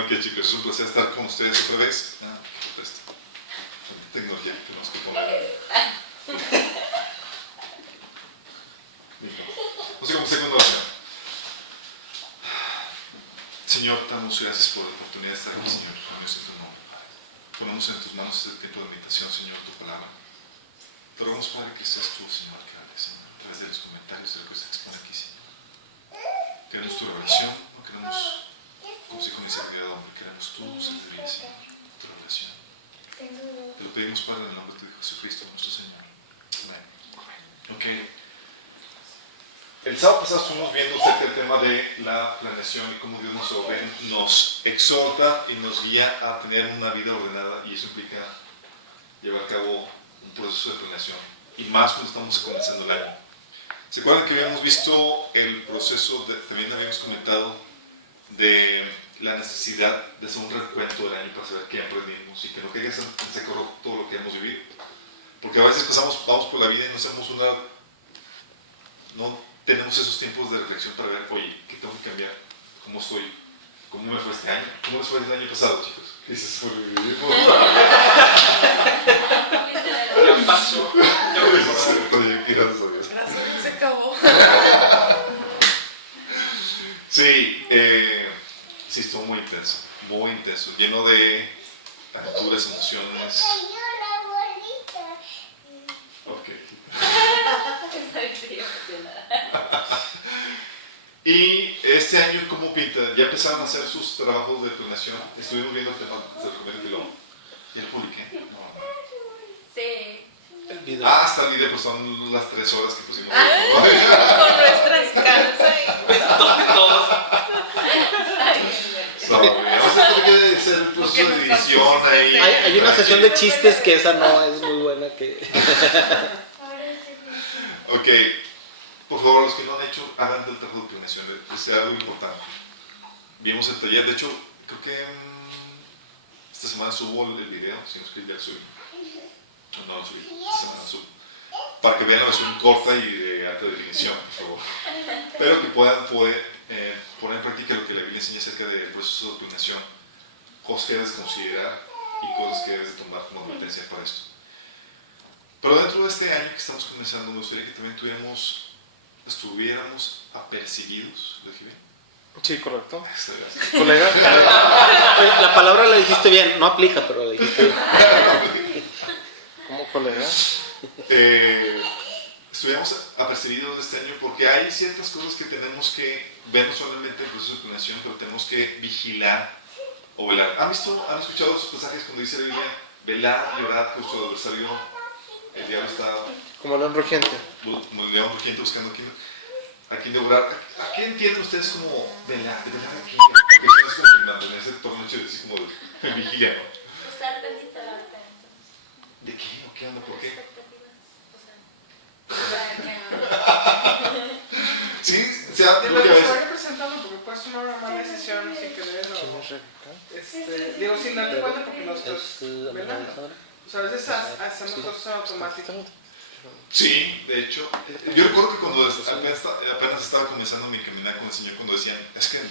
Ok, chicos, es un placer estar con ustedes otra vez. Tecnología que tenemos que poner. No sé cómo está con oración. Señor, te damos gracias por la oportunidad de estar aquí, Señor. En tu nombre, Padre. Ponemos en tus manos este tiempo de meditación, Señor, tu palabra. Te rogamos, Padre, que seas tú, Señor, que hables, Señor, a través de los comentarios de lo que se expone aquí, Señor. Queremos tu revelación, no queremos consejo ni sabiduría de hombre, queremos tu sabiduría, Señor, tu revelación. Te lo pedimos, Padre, en el nombre de Jesucristo, nuestro Señor. Amén. Ok. El sábado pasado estuvimos viendo acerca del tema de la planeación y cómo Dios nos exhorta y nos guía a tener una vida ordenada, y eso implica llevar a cabo un proceso de planeación, y más cuando estamos comenzando el año. ¿Se acuerdan que habíamos visto el proceso, también habíamos comentado de la necesidad de hacer un recuento del año para saber qué aprendimos y que no caiga en seco todo lo que hemos vivido? Porque a veces vamos por la vida y no tenemos esos tiempos de reflexión para ver, oye, ¿qué tengo que cambiar? ¿Cómo estoy? ¿Cómo me fue este año? ¿Cómo les fue el año pasado, chicos? ¿Qué dices? ¿Sobrevivimos? ¿Qué pasó? Se acabó. Sí, sí, estuvo muy intenso, lleno de aventuras, emociones. Ok. Y este año, ¿cómo pinta? Ya empezaron a hacer sus trabajos de planeación. Estuvimos viendo el tema, se recomienda que ya lo publiqué. Sí. El video. Está el video, pues son las 3 horas que pusimos. Con nuestras caras ahí. Todos. Vamos a tener que hacer el proceso de edición ahí. Hay una sesión de chistes que esa no es muy buena. Ok, por favor, los que no han hecho, hagan del trabajo de planeación, es algo importante. Vimos el taller, de hecho, creo que esta semana subo el video, si no es que ya lo subí. No lo subí, esta semana lo subo. Para que vean la versión corta y de alta definición, por favor. Pero que puedan poner en práctica lo que la Biblia enseña acerca del proceso de planeación, cosas que debes considerar y cosas que debes tomar como advertencia para esto. Pero dentro de este año que estamos comenzando, me gustaría que también estuviéramos apercibidos. ¿Lo dije bien? Sí, correcto. Colega, la palabra la dijiste bien, no aplica, pero la dijiste bien. ¿Cómo, colega? Estuviéramos apercibidos de este año porque hay ciertas cosas que tenemos que ver, no solamente en el proceso de planeación, pero tenemos que vigilar o velar. ¿Han escuchado esos pasajes cuando dice la Biblia, velar y orad que vuestro adversario, el diablo, está Como león rugiente. como el león rugiente buscando a quien devorar? ¿A qué entienden ustedes como velar? ¿De velar aquí? Porque eso es como que mantenerse todo el noche así como de vigilia, ¿no? Estar pendiente de la otra. ¿De qué? ¿O qué onda? ¿Por qué? Sí, se ha Digo, lo que a lo veces... estoy representando porque puedes tomar una mala decisión sin querer digo, sin darte cuenta porque lo estás velando. O sea, a veces hacemos cosas en automático. Sí, de hecho, yo recuerdo que cuando apenas estaba comenzando mi caminar con el Señor, cuando decían, es que hay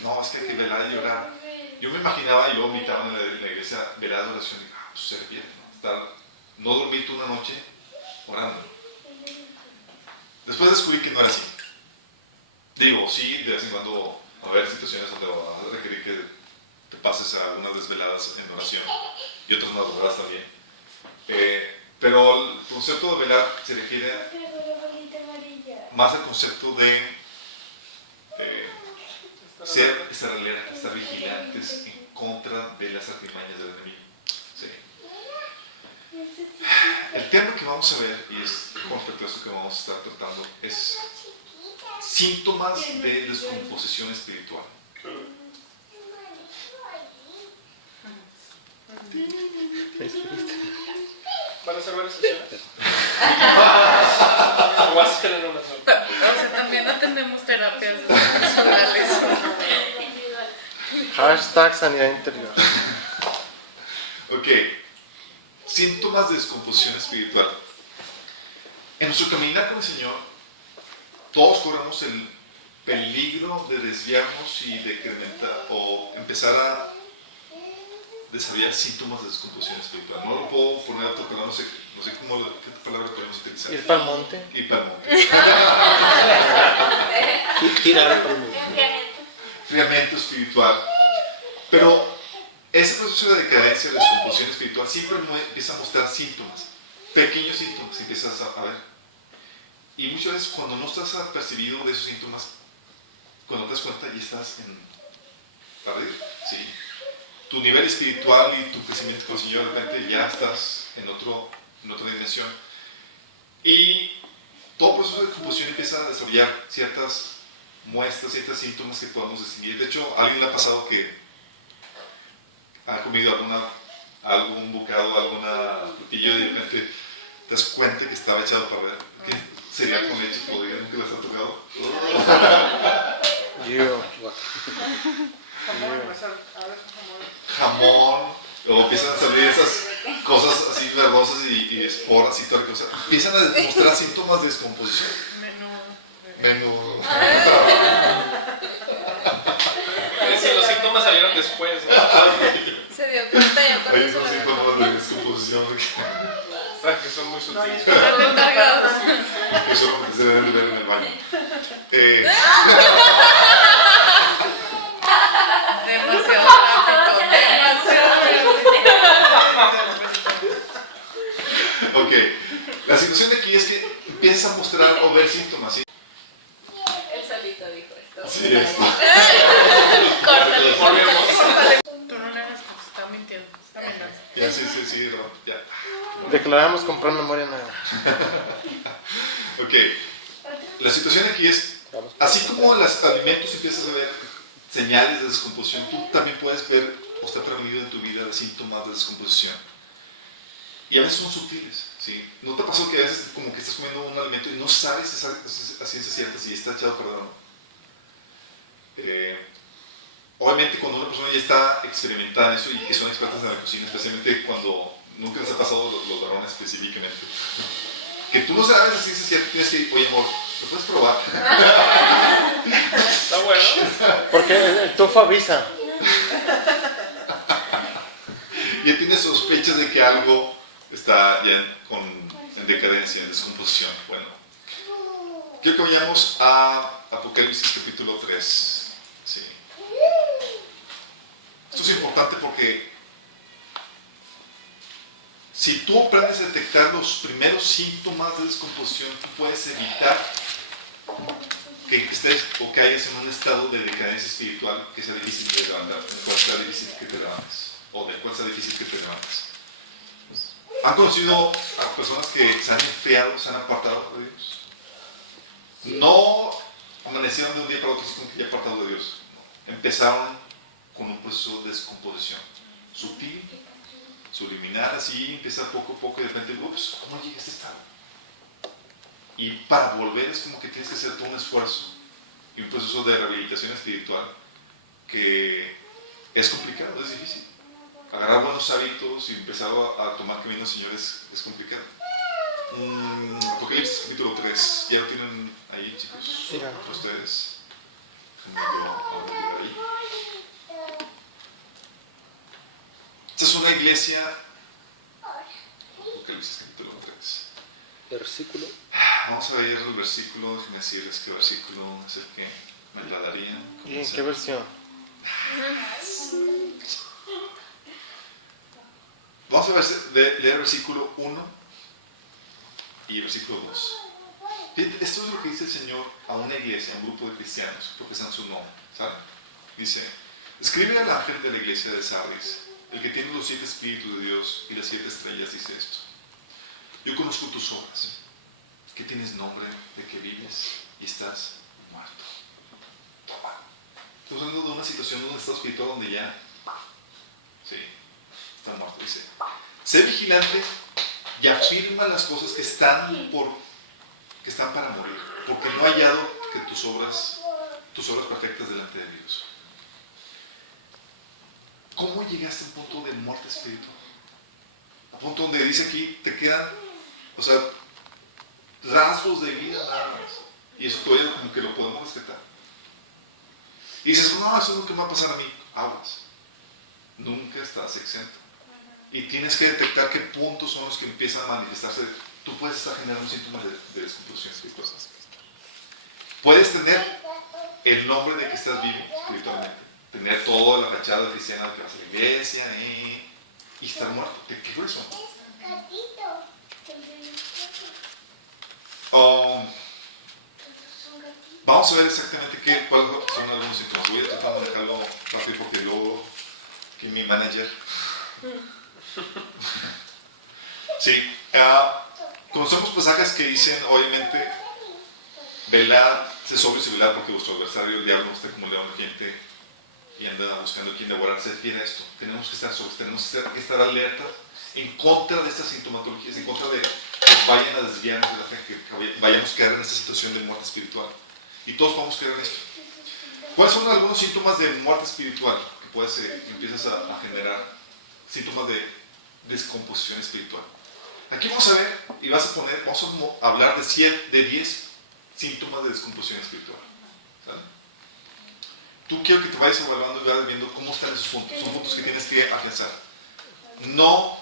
que velar y orar, yo me imaginaba y luego invitaban en la iglesia velar de oración, y pues se refiere, no dormir tú una noche orando. Después descubrí que no era así. Digo, sí, de vez en cuando va a haber situaciones donde vas a requerir que te pases a algunas desveladas en oración y otras madrugadas también. Pero el concepto de velar se refiere más al concepto de estar alerta, estar vigilantes en contra de las artimañas del enemigo. Sí. El tema que vamos a ver, y es con respecto a esto que vamos a estar tratando, es síntomas de descomposición espiritual. ¿Van a ser varias sesiones? O vas a hacer una sola. O sea, también atendemos terapias personales. Hashtag sanidad interior. Ok, síntomas de descomposición espiritual. En nuestro caminar con el Señor, todos corremos el peligro de desviarnos y de incrementar o empezar a desarrollar síntomas de descomposición espiritual. No lo puedo poner a otro palabra, no sé cómo, qué palabra podemos utilizar. Ir para el monte. Ir para el monte. Tirar para el monte. Enfriamiento espiritual. Pero ese proceso de decadencia, de descomposición espiritual, siempre empieza a mostrar síntomas, pequeños síntomas que empiezas a ver. Y muchas veces cuando no estás apercibido de esos síntomas, cuando te das cuenta ya estás perdido, ¿sí? Tu nivel espiritual y tu crecimiento con el Señor, de repente ya estás en otra dimensión. Y todo proceso de descomposición empieza a desarrollar ciertas muestras, ciertos síntomas que podemos distinguir. De hecho, a alguien le ha pasado que ha comido algún bocado, alguna frutillo y de repente te das cuenta que estaba echado para ver. ¿Qué cereal con leche podría? ¿Nunca les ha tocado? Jamón, o empiezan a salir esas cosas así verdosas y esporas y toda cosa. Empiezan a mostrar síntomas de descomposición. Menudo. Si los síntomas salieron después, ¿no? Se dio cuenta ya cuando Hay se unos lo síntomas de descomposición O sea, que son muy sutiles. encargados. que solo se deben ver en el baño. Demasiado tráfico. Ok, la situación de aquí es que empiezas a mostrar o ver síntomas, ¿sí? Él solito dijo esto. Sí, es. Córtale. Volvemos. Tú no le hagas caso, está mintiendo. Está mintiendo. Ya, sí, ¿no? Ya. Declaramos comprar memoria nueva. Ok, la situación aquí es, así como los alimentos empiezas a ver señales de descomposición, tú también puedes ver o estar prevenido en tu vida de síntomas de descomposición. Y a veces son sutiles, ¿sí? ¿No te pasó que a veces como que estás comiendo un alimento y no sabes a ciencia cierta si está echado a perder o no? Obviamente cuando una persona ya está experimentada en eso y que son expertas en la cocina, especialmente cuando nunca les ha pasado los varones específicamente, que tú no sabes a ciencia cierta, tienes que ir, oye amor, ¿lo puedes probar? Está bueno. Porque el tufo avisa. Ya tienes sospechas de que algo está ya en decadencia, en descomposición. Bueno, quiero que vayamos a Apocalipsis capítulo 3. Sí. Esto es importante porque si tú aprendes a detectar los primeros síntomas de descomposición, tú puedes evitar que estés o que hayas en un estado de decadencia espiritual que sea difícil de levantar, del cual sea difícil que te levantes, o del cual sea difícil que te levantes. ¿Han conocido a personas que se han enfriado, se han apartado de Dios? No amanecieron de un día para otro así como que ya apartados de Dios. No. Empezaron con un proceso de descomposición sutil, subliminal, así empieza poco a poco y de repente, ups, ¿cómo llegué a este estado? Y para volver es como que tienes que hacer todo un esfuerzo y un proceso de rehabilitación espiritual que es complicado, es difícil. Agarrar buenos hábitos y empezar a tomar camino, señores, es complicado. Apocalipsis capítulo 3, ¿ya lo tienen ahí, chicos? Sí. Ustedes. Déjenme yo abrir ahí. Esta es una iglesia. Apocalipsis capítulo 3. Versículo. Vamos a ver el versículo, déjenme decirles qué versículo es el que me agradaría. ¿Y en qué versión? Vamos a leer el versículo 1 y el versículo 2. Esto es lo que dice el Señor a una iglesia, a un grupo de cristianos que profesan su nombre. ¿Saben? Dice: escribe al ángel de la iglesia de Sardis, el que tiene los 7 espíritus de Dios y las 7 estrellas, dice esto: yo conozco tus obras, que tienes nombre de que vives y estás muerto. Toma. Estamos hablando de una situación, de un estado espiritual donde ya, sí, está muerto. Dice: sé vigilante y afirma las cosas que están para morir, porque no he hallado que tus obras perfectas delante de Dios. ¿Cómo llegaste a un punto de muerte espiritual? A punto donde dice aquí, te quedan, o sea, rasgos de vida nada más. Y eso todavía como que lo podemos respetar. Y dices, no, eso es lo que me va a pasar a mí. Aguas. Nunca estás exento. Y tienes que detectar qué puntos son los que empiezan a manifestarse. Tú puedes estar generando síntomas de descomposición espiritual. Puedes tener el nombre de que estás vivo espiritualmente, tener toda la fachada cristiana de que vas a la iglesia y estar muerto. ¿Qué fue eso? Vamos a ver exactamente cuáles son algunos síntomas. Voy a tratar de manejarlo rápido porque luego que mi manager. Sí, conocemos pasajes que dicen, obviamente, velad, se sobrios y velad porque vuestro adversario, el diablo, está como león rugiente y anda buscando a quien devorar. Se refiere a esto. Tenemos que estar sobrios, tenemos que estar alerta en contra de estas sintomatologías, en contra de que vayan a desviarnos de la fe, que vayamos a caer en esta situación de muerte espiritual. Y todos podemos caer en esto. ¿Cuáles son algunos síntomas de muerte espiritual que empiezas a generar? Síntomas de descomposición espiritual. Aquí vamos a ver y vamos a hablar de 10 síntomas de descomposición espiritual. ¿Sale? Tú quiero que te vayas evaluando y vayas viendo cómo están esos puntos. Son puntos que tienes que afianzar. No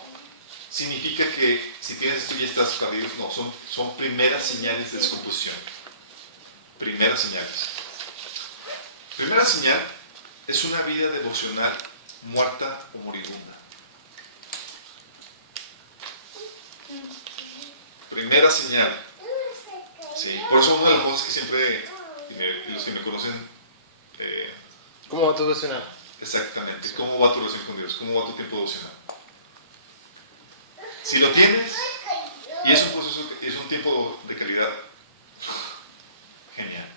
significa que si tienes esto ya estás perdido. No, son primeras señales de descomposición. Primeras señales. Primera señal es una vida devocional muerta o moribunda. Primera señal. Sí, por eso una de las cosas que siempre, los que me conocen, ¿Cómo va tu devocional? exactamente, ¿cómo va tu relación con Dios? ¿Cómo va tu tiempo devocional? Si lo tienes, y es un proceso, es un tiempo de calidad, genial.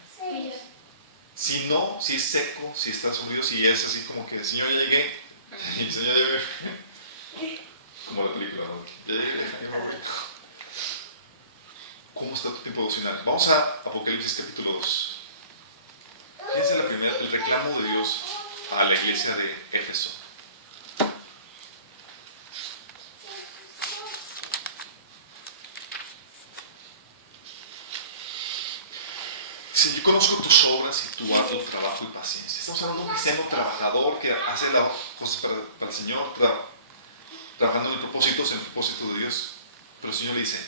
Si no, si es seco, si está sumido, si es así como que, Señor, ya llegué, y Señor, ya llegué, como la película, ¿no? Ya llegué, ya me voy. ¿Cómo está tu tiempo devocional? Vamos a Apocalipsis capítulo 2. Fíjense el reclamo de Dios a la iglesia de Éfeso. Si yo conozco tus obras y tu arduo trabajo y paciencia. Estamos hablando de un cristiano trabajador que hace las cosas para el Señor, trabajando en propósitos de Dios. Pero el Señor le dice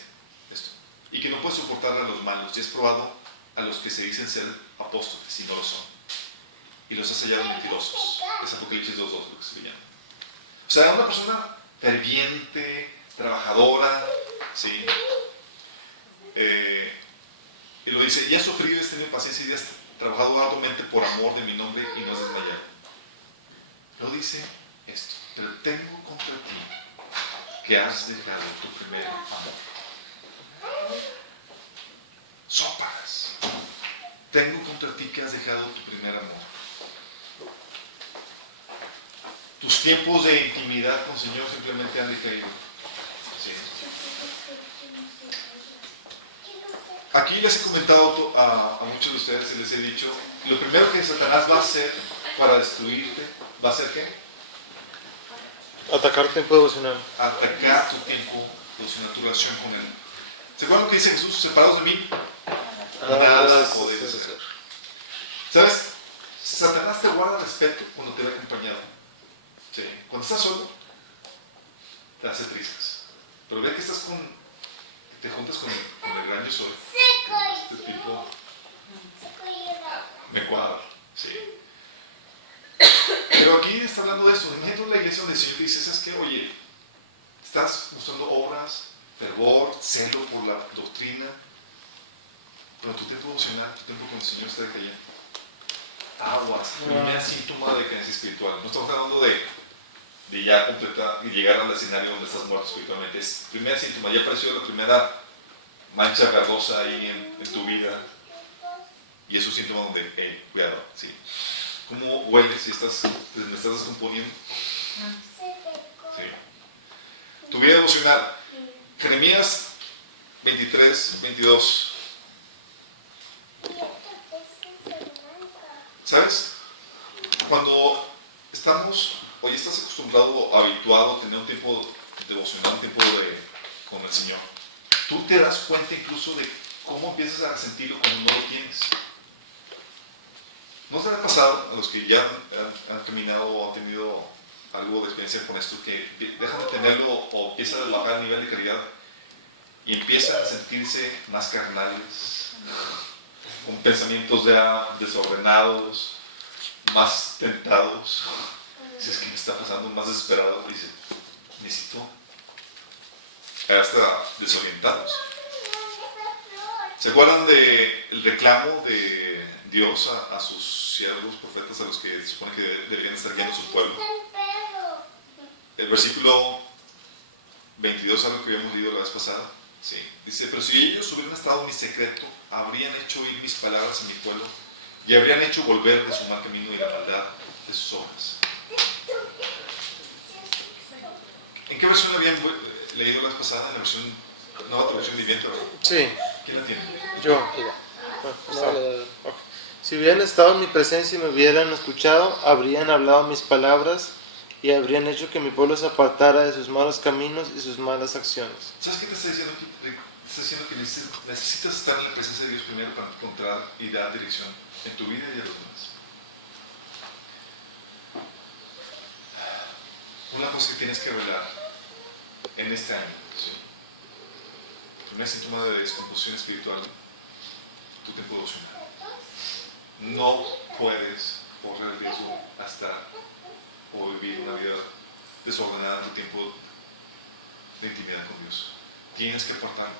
esto. Y que no puede soportar a los malos. Y es probado a los que se dicen ser apóstoles y no lo son. Y los has hallado mentirosos. Es Apocalipsis 2.2 lo que se le llama. O sea, una persona ferviente, trabajadora, ¿sí? Y lo dice, y has sufrido y has tenido paciencia y has trabajado arduamente por amor de mi nombre y no has desmayado. Lo dice esto, pero tengo contra ti que has dejado tu primer amor. Sóparas. Tengo contra ti que has dejado tu primer amor. Tus tiempos de intimidad con el Señor simplemente han decaído. ¿Sí? Aquí les he comentado a muchos de ustedes y les he dicho, lo primero que Satanás va a hacer para destruirte, ¿va a ser qué? Atacar tiempo devocional. Atacar tu tiempo devocional, tu relación con Él. ¿Se acuerdan lo que dice Jesús? Separados de mí, nada podéis hacer. ¿Sabes? Satanás te guarda respeto cuando te ve acompañado. Sí. Cuando estás solo, te hace tristes. Pero ve que estás te juntas con el gran yo soy. Este tipo me cuadra. Sí. Pero aquí está hablando de eso. Imagínate la iglesia donde el Señor te dice, ¿sabes qué? Oye, estás mostrando obras, fervor, celo por la doctrina, pero tu tiempo devocional, tu tiempo con el Señor está decayendo. Aguas, primer síntoma de carencia espiritual. No estamos hablando de ya completar y llegar al escenario donde estás muerto espiritualmente. Es el primer síntoma. Ya apareció la primera mancha verdosa ahí en tu vida. Y es un síntoma donde, cuidado, ¿sí? ¿Cómo hueles si me estás descomponiendo? Sí. Tu vida devocional. Jeremías 23-22. ¿Sabes? Cuando hoy estás acostumbrado, habituado a tener un tiempo devocional, un tiempo con el Señor, tú te das cuenta incluso de cómo empiezas a sentirlo cuando no lo tienes. ¿No te ha pasado a los que ya han caminado o han tenido algo de experiencia con esto, que dejan de tenerlo o empiezan a bajar el nivel de calidad y empiezan a sentirse más carnales, con pensamientos ya desordenados, más tentados. Si es que me está pasando, más desesperado, dice, necesito, hasta desorientados. ¿Se acuerdan del reclamo de Dios a sus siervos, profetas, a los que se supone que deberían estar guiando a su pueblo? El versículo 22, algo que habíamos leído la vez pasada, ¿sí? Dice, pero si ellos hubieran estado en mi secreto, habrían hecho oír mis palabras a mi pueblo y habrían hecho volver de su mal camino y la maldad de sus obras. ¿En qué versión habían leído la vez pasada? En la versión, nueva traducción viviente, ¿verdad? Sí, ¿Quién la tiene? yo. Diga. Bueno, No, está. le- Ok. Si hubieran estado en mi presencia y me hubieran escuchado, habrían hablado mis palabras y habrían hecho que mi pueblo se apartara de sus malos caminos y sus malas acciones. ¿Sabes qué te está diciendo? Te está diciendo que necesitas estar en la presencia de Dios primero para encontrar y dar dirección en tu vida y a los demás. Una cosa que tienes que revelar en este año, ¿sí? El primer síntoma de descomposición espiritual, tu tiempo devocional. No puedes correr el riesgo hasta o vivir una vida desordenada en tu tiempo de intimidad con Dios. Tienes que apartarlo.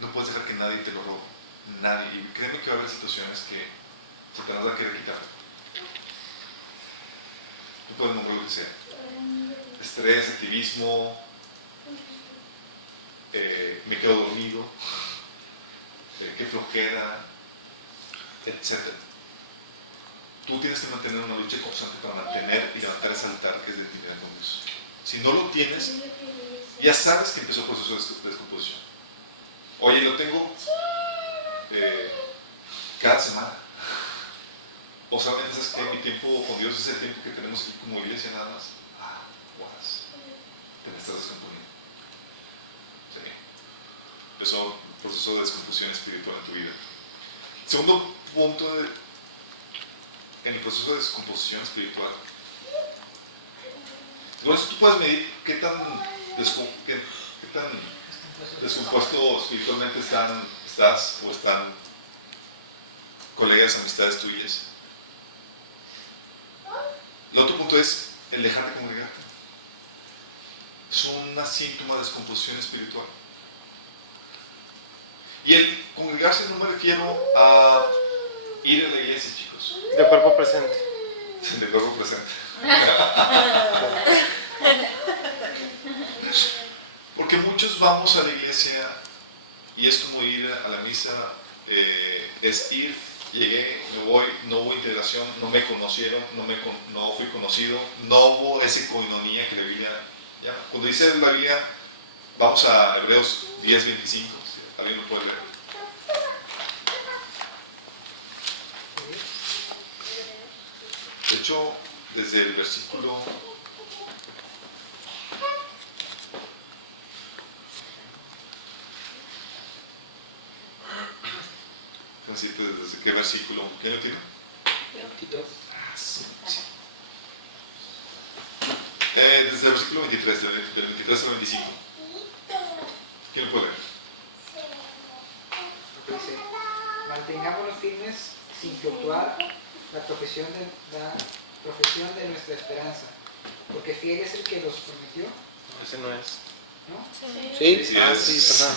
No puedes dejar que nadie te lo robe. Nadie. Y créeme que va a haber situaciones que Satanás va a querer quitar. No puedes nombrar lo que sea. Estrés, activismo, me quedo dormido, qué flojera, etc. Tú tienes que mantener una lucha constante para mantener y levantar ese altar que es de intimidad con Dios. Si no lo tienes, ya sabes que empezó el proceso de descomposición. Oye, lo tengo cada semana. O solamente sabes que mi tiempo con Dios es el tiempo que tenemos aquí como iglesia nada más. Guas, te me estás descomponiendo. Sí. Empezó el proceso de descomposición espiritual en tu vida. Segundo punto en el proceso de descomposición espiritual. Bueno, tú puedes medir qué tan descompuesto espiritualmente estás o están colegas, amistades tuyas. El otro punto es el dejar de congregarte. Es un síntoma de descomposición espiritual. Y el congregarse no me refiero a ir a la iglesia, chicos. De cuerpo presente. De cuerpo presente. Porque muchos vamos a la iglesia y es como ir a la misa, es ir, llegué, me voy, no hubo integración, no me conocieron, no fui conocido, no hubo esa coinonía que la Biblia llama. Cuando dice la Biblia, vamos a Hebreos 10:25, si alguien lo puede leer. De hecho, desde el versículo ¿desde qué versículo? ¿Quién lo tiene? Sí. Desde el versículo 23, del 23 al 25. ¿Quién lo puede leer? Dice, mantengámonos firmes sin fluctuar la profesión de nuestra esperanza, porque fiel es el que los prometió, Ese no es. ¿no? ¿Sí? Sí, Ah, es. sí, perdón.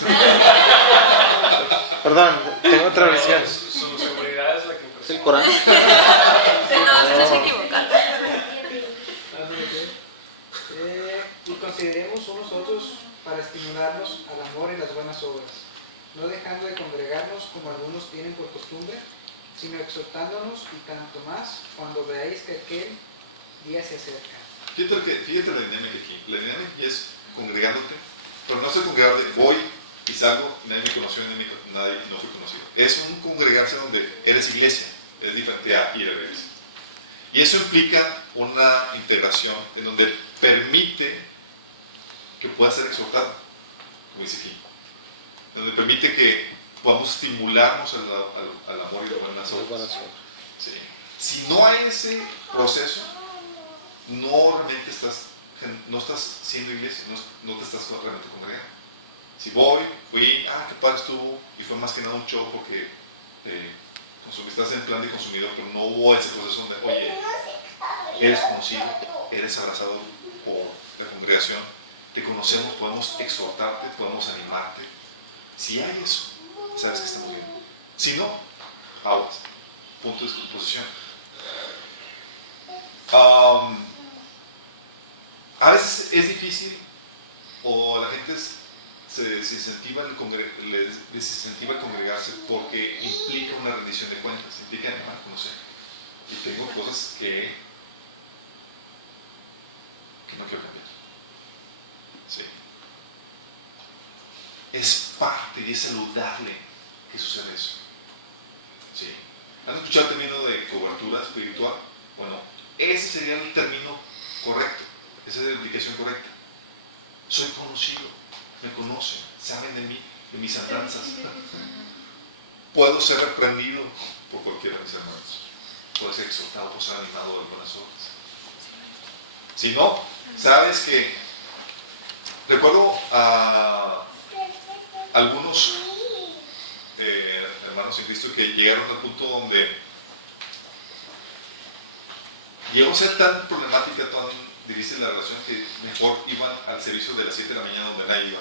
Perdón, tengo otra versión. Su seguridad es la que ¿Es el impresiona. Corán? No, estás equivocado. Y consideremos unos otros para estimularnos al amor y las buenas obras, no dejando de congregarnos como algunos tienen por costumbre, sino exhortándonos y tanto más cuando veáis que aquel día se acerca. Fíjate la dinámica aquí. La dinámica aquí es congregándote, pero no es el congregarte, voy y salgo, nadie me conoció, nadie no fui conocido. Es un congregarse donde eres iglesia, es diferente a ir a la iglesia. Y eso implica una integración en donde permite que pueda ser exhortado, como dice aquí, donde permite que podamos estimularnos al amor y a las buenas Muy obras. buenas obras. Sí. Si no hay ese proceso, no realmente no estás siendo iglesia, no te estás realmente congregando. Si voy, fui, qué padre estuvo, y fue más que nada un show porque estás en plan de consumidor, pero no hubo ese proceso donde, oye, eres conocido, eres abrazado por la congregación, te conocemos, podemos exhortarte, podemos animarte. Si hay eso, sabes que estamos bien. Si no, aguas. Punto de exposición. A veces es difícil o la gente se desincentiva el congregarse porque implica una rendición de cuentas, implica animar a conocer. Y tengo cosas que no quiero cambiar. Sí. Es parte y es saludable que suceda eso. Sí. ¿Han escuchado el término de cobertura espiritual? Bueno, ese sería el término correcto. Esa es la indicación correcta. Soy conocido, me conocen, saben de mí, de mis andanzas. Puedo ser reprendido por cualquiera de mis hermanos. Puedo ser exhortado, puedo ser animado de buenas obras. Si no, sabes que recuerdo a algunos hermanos en Cristo que llegaron al punto donde llegó a ser tan problemática, tan difícil la relación, que mejor iban al servicio de las 7 de la mañana donde nadie iba.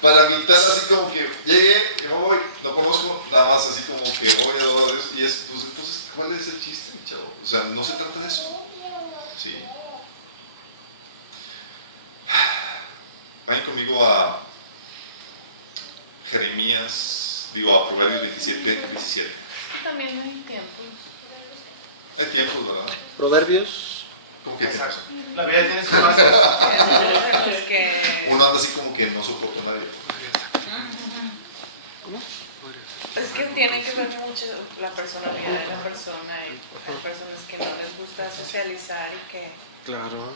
Para evitar así como que llegué, yo voy, no conozco, nada más así como que voy a adorar a Dios, y es, pues entonces, ¿cuál es el chiste, chavo? O sea, no se trata de eso. Sí. Vayan conmigo a Proverbios 27. También no hay tiempo. Hay tiempos, ¿verdad? Proverbios. ¿Cómo que tiempos? La vida tiene su base. Los que... Uno anda así como que no soporta a nadie. Es que tiene que ver mucho la personalidad de la persona. Y hay personas que no les gusta socializar y que... Claro.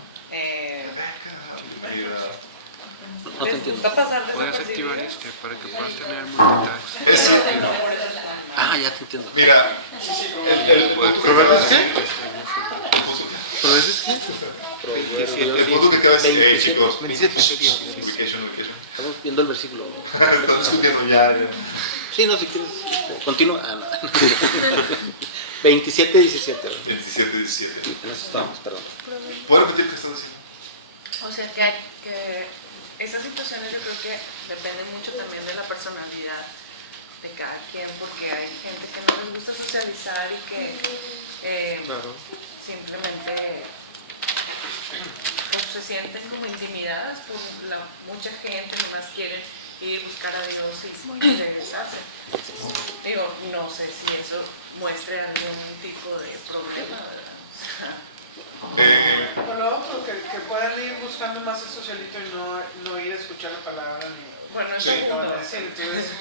No te entiendo. Pasar Puedes activar para que puedas tener multitask. Ya te entiendo. Mira, ¿Proverbios qué? ¿Proverbios qué? el punto que acabas de decir, chicos. 27. Ubication. Estamos viendo el versículo. Están discutiendo ya. Sí, no, si quieres. Continúa. 27, 17. 27, 17. En eso estábamos, perdón. ¿Puedo repetir qué estás diciendo? O sea, que esas situaciones yo creo que dependen mucho también de la personalidad de cada quien, porque hay gente que no les gusta socializar y que simplemente pues, se sienten como intimidadas por mucha gente, nomás quieren ir a buscar a Dios y regresarse. Digo, no sé si eso muestre algún tipo de problema, ¿verdad? Por lo otro, que puedan ir buscando más el socialito y no ir a escuchar la palabra ni... Bueno, Sí. eso Acaban de decir, entonces,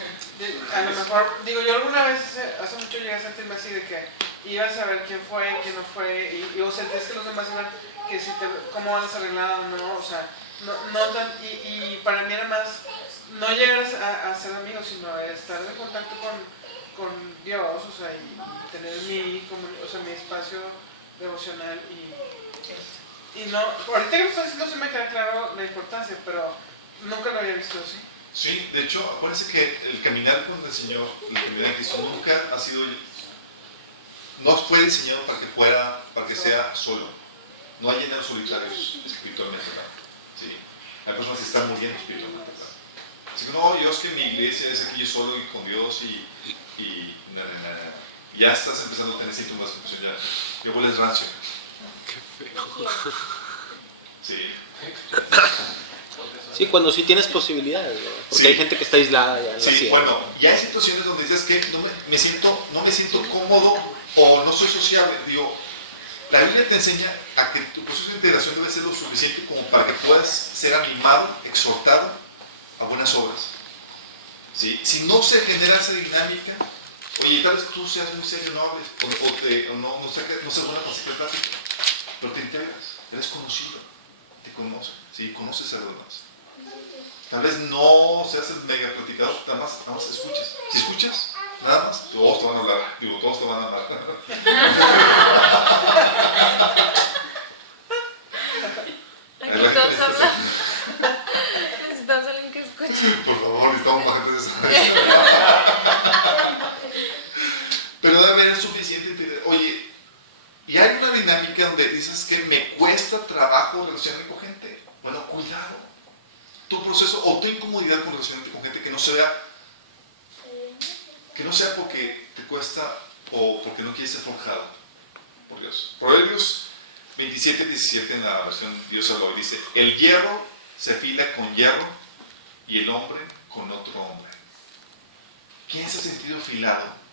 a lo mejor, digo, yo alguna vez, hace mucho llegué a sentirme así de que ibas a saber quién fue, quién no fue, y o sentías que los demás iban, que si cómo van a desarreglar o no, o sea, no tan, y para mí era más, no llegar a ser amigos, sino estar en contacto con Dios, o sea, y tener mi espacio devocional y no, ahorita que me estás diciendo se me queda claro la importancia, pero nunca lo había visto así. Sí, de hecho, acuérdense que el caminar con el Señor, el caminar de Cristo, nunca ha sido, no fue diseñado para que sea solo. No hay géneros solitarios espiritualmente, ¿verdad? Sí. Hay personas que están muriendo espiritualmente, ¿verdad? Así que no, yo es que mi iglesia es aquí yo solo y con Dios y ya estás empezando a tener síntomas de confusión, ya hueles rancio. Qué feo. Sí. Sí, cuando sí tienes posibilidades, ¿verdad? Porque Sí. hay gente que está aislada ya. Sí, bueno, ya hay situaciones donde dices que no me siento cómodo o no soy sociable. Digo, la Biblia te enseña a que tu proceso de integración debe ser lo suficiente como para que puedas ser animado, exhortado a buenas obras. ¿Sí? Si no se genera esa dinámica, oye, tal vez tú seas muy serio, no hables, o no seas buena para hacer plática, pero te integras, eres conocido, te conoces, ¿sí? Conoces a los demás. Tal vez no seas el mega platicador, nada más escuchas. Si escuchas, nada más, todos te van a hablar, digo, todos te van a amar. Aquí todos hablan. Necesitamos alguien que escuche. Por favor, necesitamos más gente de esa. Pero debe haber suficiente entender. Oye, y hay una dinámica donde dices que me cuesta trabajo relacionarme con gente. Bueno, cuidado. Tu proceso o tu incomodidad con relacionarte con gente que no sea porque te cuesta o porque no quieres ser forjado por Dios. Proverbios 27:17 en la versión Dios habló y dice: el hierro se afila con hierro y el hombre con otro hombre. ¿Quién se ha sentido afilado?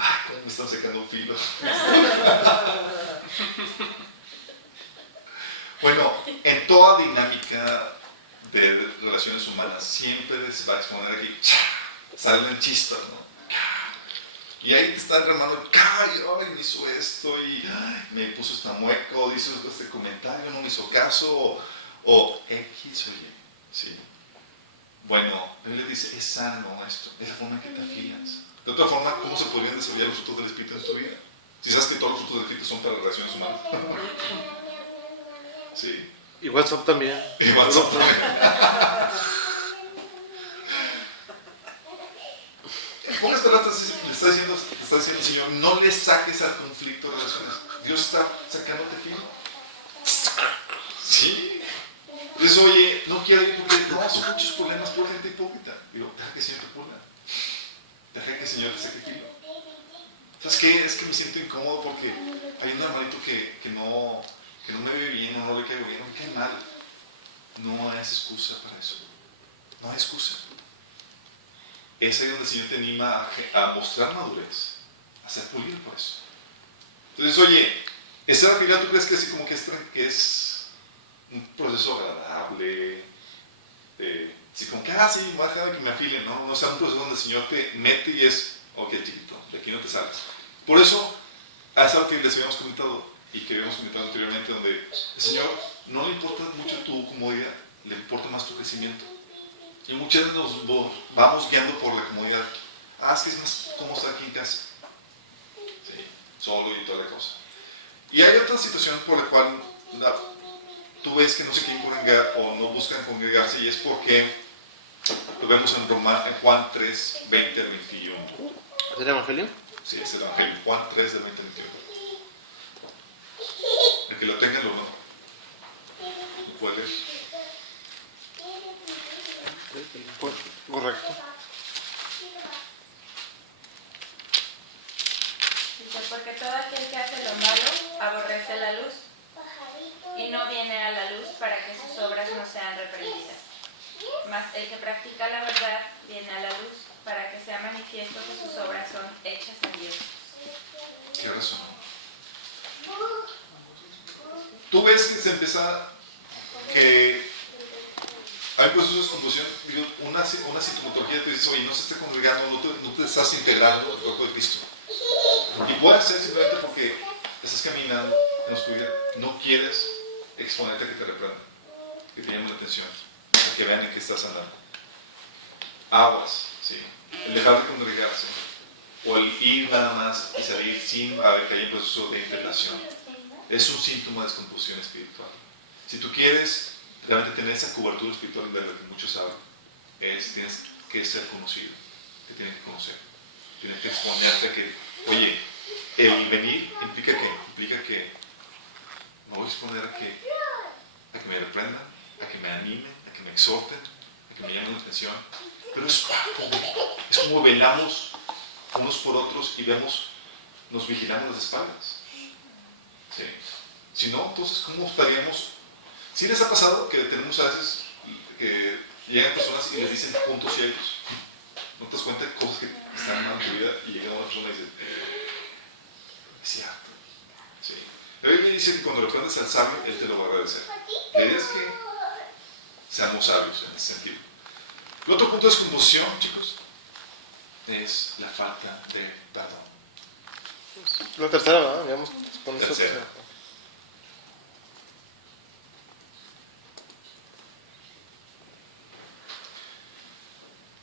Ay, cómo me están sacando filos. Bueno, en toda dinámica de relaciones humanas siempre se va a exponer aquí, salen chispas, ¿no? Y ahí te está derramando el ay, me hizo esto y ay, me puso esta mueca, o hizo este comentario, no me hizo caso, o X o Y, ¿sí? Bueno, él le dice, es sano esto, es la forma en que te afilas. De otra forma, ¿cómo se podrían desarrollar los frutos del Espíritu en tu vida? Si sabes que todos los frutos del Espíritu son para relaciones humanas. Sí. Y WhatsApp también. Y WhatsApp también. En pocas palabras le está diciendo el Señor, no le saques al conflicto de relaciones. Dios está sacándote filo. Sí. Entonces, oye, no quiero ir porque no, son muchos problemas por gente hipócrita. Digo, deja que el Señor te pula. Deja que el Señor te saque filo. ¿Sabes qué? Es que me siento incómodo porque hay un hermanito que no me ve bien o no le caigo bien, no me cae mal. No es excusa para eso. No hay excusa. Es ahí donde el Señor te anima a mostrar madurez, a ser pulido por eso. Entonces, oye, esa afiliación, ¿tú crees que así como que es un proceso agradable? Así como que, sí, me voy a dejar que me afilen, ¿no? No sea un proceso donde el Señor te mete y es, ok, chiquito, de aquí no te sales. Por eso, es algo que les habíamos comentado y que habíamos comentado anteriormente, donde el Señor no le importa mucho tu comodidad, le importa más tu crecimiento. Y muchas veces nos vamos guiando por la comodidad. Es que es más cómodo estar aquí en casa. Sí, solo y toda la cosa. Y hay otra situación por la cual tú ves que no se quieren congregar o no buscan congregarse y es porque lo vemos en Juan 3, 20 al 21. ¿Es el Evangelio? Sí, es el Evangelio. Juan 3, del 20 al 21. El que lo tenga lo no. ¿Lo puede leer? Correcto. Dice, porque todo aquel que hace lo malo aborrece la luz y no viene a la luz para que sus obras no sean reprendidas. Mas el que practica la verdad viene a la luz para que sea manifiesto que sus obras son hechas en Dios. ¿Qué razón? Tú ves que se empieza que hay procesos de confusión, una sintomatología te dice, oye, no se está congregando, no te estás integrando al cuerpo de Cristo. Y puede ser simplemente porque estás caminando en la oscuridad, no quieres exponerte a que te reprendan, que te llamen la atención, a que vean en qué estás andando. Aguas, ¿sí? El dejar de congregarse, o el ir nada más y salir sin ver que hay un proceso de integración, es un síntoma de descomposición espiritual. Si tú quieres realmente tener esa cobertura espiritual de la que muchos hablan, tienes que ser conocido, te tienen que conocer, tienes que exponerte a que, oye, el venir implica que me voy a exponer a que me reprendan, a que me animen, a que me exhorten, a que me llamen la atención, pero es como velamos unos por otros y nos vigilamos las espaldas. ¿Sí? Si no, entonces, ¿cómo estaríamos? ¿Sí les ha pasado que tenemos a veces que llegan personas y les dicen puntos ciegos? ¿No te das cuenta de cosas que están mal en tu vida y llega una persona y dice, es cierto? Sí. La Biblia dice que cuando reprendes al sabio, él te lo va a agradecer. La idea es que seamos sabios en ese sentido. El otro punto de descomposición, chicos, es la falta de perdón. La tercera, ¿verdad? Digamos, con esta Tercera. tercera.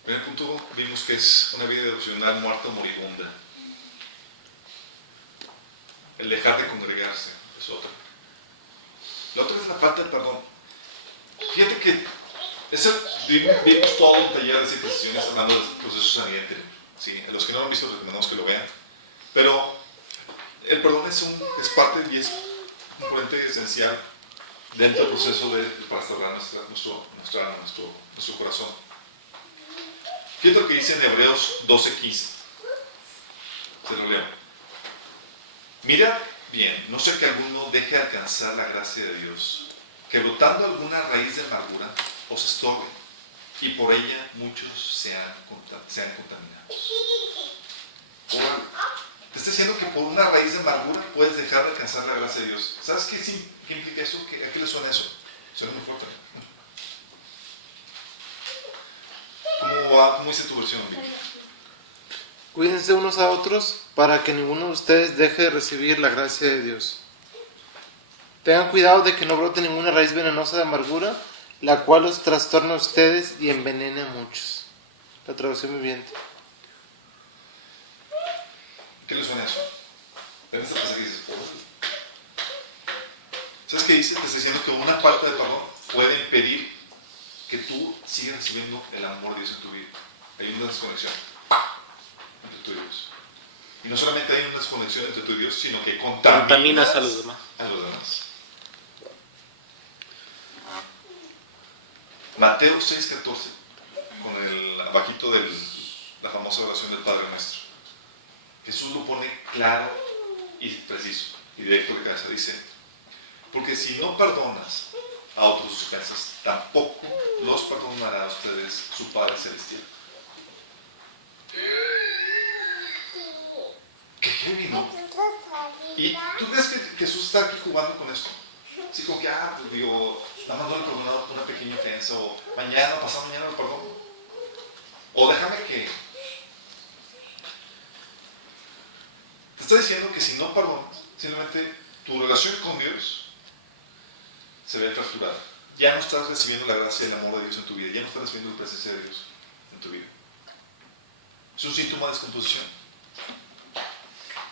Primer punto, que es una vida devocional muerta o moribunda. El dejar de congregarse es otra. La otra es la falta de perdón. Fíjate que vimos todo un taller de 7 sesiones hablando del proceso sangriento. ¿Sí? A los que no lo han visto, recomendamos que lo vean. Pero el perdón es parte y es un componente esencial dentro del proceso para restaurar nuestro alma, nuestro corazón. Fíjate lo que dice en Hebreos 12:15. Se lo leo. Mira bien, no sea que alguno deje de alcanzar la gracia de Dios, que brotando alguna raíz de amargura os estorbe, y por ella muchos sean contaminados. Te está diciendo que por una raíz de amargura puedes dejar de alcanzar la gracia de Dios. ¿Sabes qué implica eso? ¿A qué le suena eso? Suena muy fuerte. ¿Cómo dice tu versión, Vicky? Cuídense unos a otros para que ninguno de ustedes deje de recibir la gracia de Dios. Tengan cuidado de que no brote ninguna raíz venenosa de amargura, la cual os trastorna a ustedes y envenena a muchos. La traducción viviente. ¿Qué le suena eso? En esta pasaje dices, ¿sabes qué dice? Te está diciendo que una falta de perdón puede impedir que tú sigas recibiendo el amor de Dios en tu vida. Hay una desconexión entre tú y Dios. Y no solamente hay una desconexión entre tú y Dios, sino que contaminas a los demás. Mateo 6:14, con el abajito de la famosa oración del Padre Nuestro. Jesús lo pone claro y preciso y directo de cabeza. Dice, porque si no perdonas a otros sus ofensas, tampoco los perdonará a ustedes su Padre Celestial. ¿Qué heavy, no? ¿Y tú crees que Jesús está aquí jugando con esto? Así como que, nada más no le perdono una pequeña ofensa, o mañana, pasado mañana lo perdono. O déjame que... Te está diciendo que si no perdonas, simplemente tu relación con Dios se ve fracturada. Ya no estás recibiendo la gracia y el amor de Dios en tu vida, ya no estás recibiendo la presencia de Dios en tu vida. Es un síntoma de descomposición.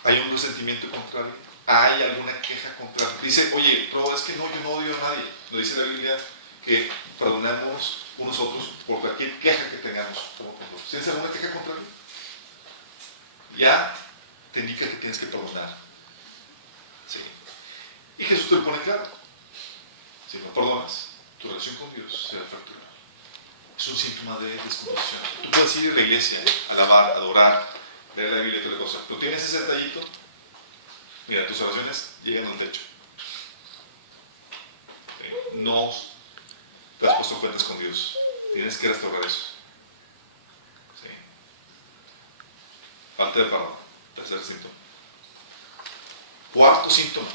Hay un resentimiento contrario, hay alguna queja contraria. Dice, oye, pero es que no, yo no odio a nadie. Nos dice la Biblia que perdonamos unos a otros por cualquier queja que tengamos. ¿Tienes alguna queja contraria? Ya te indica que tienes que perdonar. ¿Sí? Y Jesús te lo pone claro. Si no perdonas, tu relación con Dios se va a fracturar. Es un síntoma de descomposición. Tú puedes ir a la iglesia, alabar, adorar, leer la Biblia y toda la cosa. Pero tienes ese detallito. Mira, tus oraciones llegan al techo. ¿Sí? No te has puesto cuentas con Dios. Tienes que restaurar eso. ¿Sí? Falta de perdón. Tercer síntoma. Cuarto síntoma.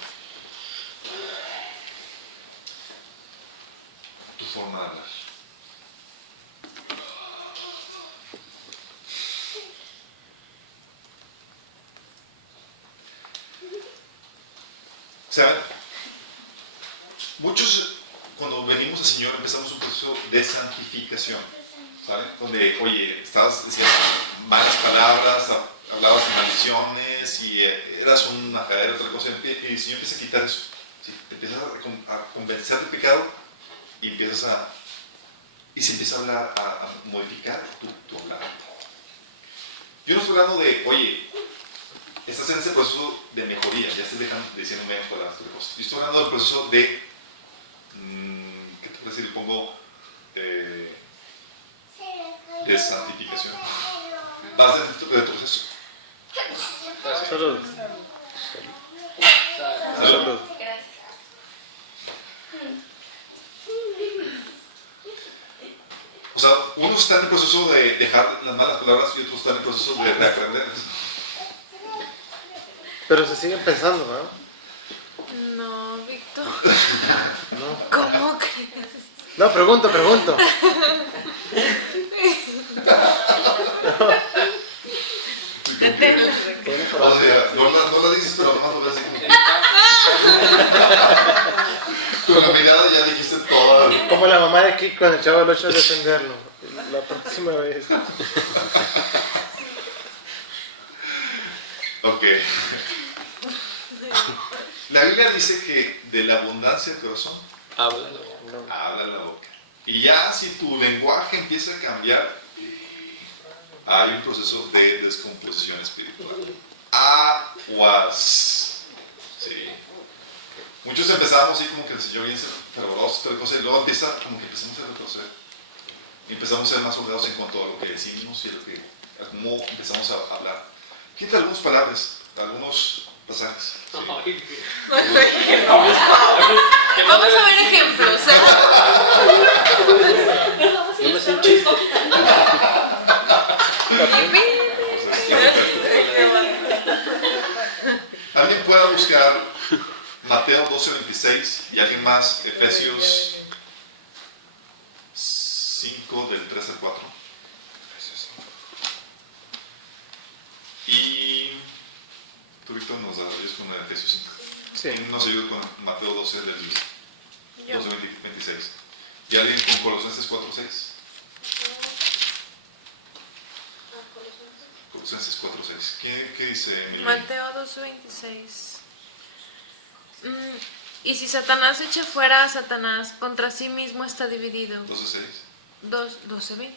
Tu forma de hablar. ¿Saben? Muchos, cuando venimos al Señor, empezamos un proceso de santificación. ¿Saben? Donde, oye, decías malas palabras, hablabas de maldiciones y eras un majadero, otra cosa, y el Señor empieza a quitar eso. ¿Sí? Te empiezas a convencer del pecado y se empieza a hablar, a modificar tu hablar. Yo no estoy hablando de, oye, estás en ese proceso de mejoría, ya estás diciendo menos palabras, otra cosa. Yo estoy hablando del proceso de, ¿qué te parece si le pongo? De santificación. Vas dentro del proceso. Salud. Salud. Gracias. O sea, uno está en el proceso de dejar las malas palabras y otro está en el proceso de aprenderlas. Pero se siguen pensando, ¿no? No, Víctor. No. ¿Cómo crees? No, pregunto. O sea, no la dices, pero nomás lo ves así como... Con la mirada ya dijiste todo. Como la mamá de Kiko en el Chavo del 8 al defenderlo. La próxima vez. Ok. La Biblia dice que de la abundancia del corazón Habla. habla la boca. Y ya si tu lenguaje empieza a cambiar, hay un proceso de descomposición espiritual. Aguas. Sí. Muchos empezamos así como que el Señor bien fervoroso, tal cosa, y luego empieza como que empezamos a retroceder. Y empezamos a ser más ordenados en cuanto a lo que decimos y a cómo empezamos a hablar. Quita algunas palabras, algunos pasajes. Sí. Vamos a ver ejemplos. No me sé un chiste. Alguien pueda buscar Mateo 12:26 y alguien más Efesios 5 del 3 al 4. Y tú, Víctor, nos ayudas con el Efesios 5. Sí. ¿Quién nos ayuda con Mateo 12 del 12:26? ¿Y alguien con Colosenses 4:6? Colosenses 4:6. ¿Qué dice Emilio? Mateo 12:26. Y si Satanás echa fuera a Satanás, contra sí mismo está dividido. 12:6. 12:26.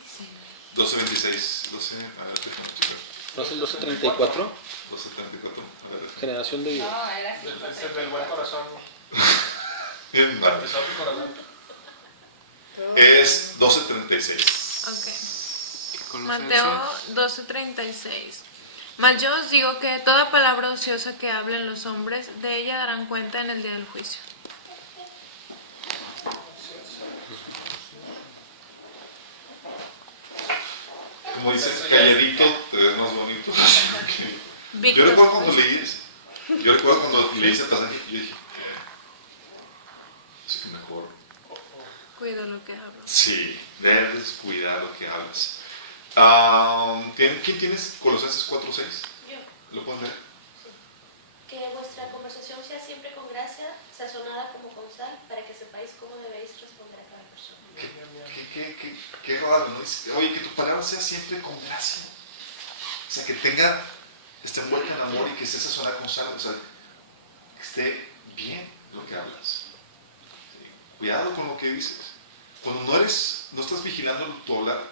12:26. 12, a ver, déjame checar. ¿No es el 12:34? 12:34. A ver. Generación de vida. No, era así. Es el del buen corazón. Bien, vale. Empezó tu corazón. Es 12:36. Ok. Mateo 12:36. Mas yo os digo que toda palabra ociosa que hablen los hombres, de ella darán cuenta en el día del juicio. Como dices, calladito te ves más bonito. Yo recuerdo cuando leí ese pasaje y yo dije, así que mejor. Cuido lo que hablo. Sí, debes cuidar lo que hablas. ¿Quién tienes Colosenses 4:6? Yo. ¿Lo pueden leer? Que vuestra conversación sea siempre con gracia, sazonada como con sal, para que sepáis cómo debéis responder a cada persona. Qué raro, ¿no? Oye, que tu palabra sea siempre con gracia. O sea, que esté envuelta en amor y que esté sazonada con sal. O sea, que esté bien lo que hablas. ¿Sí? Cuidado con lo que dices. Cuando no estás vigilando tu hablar,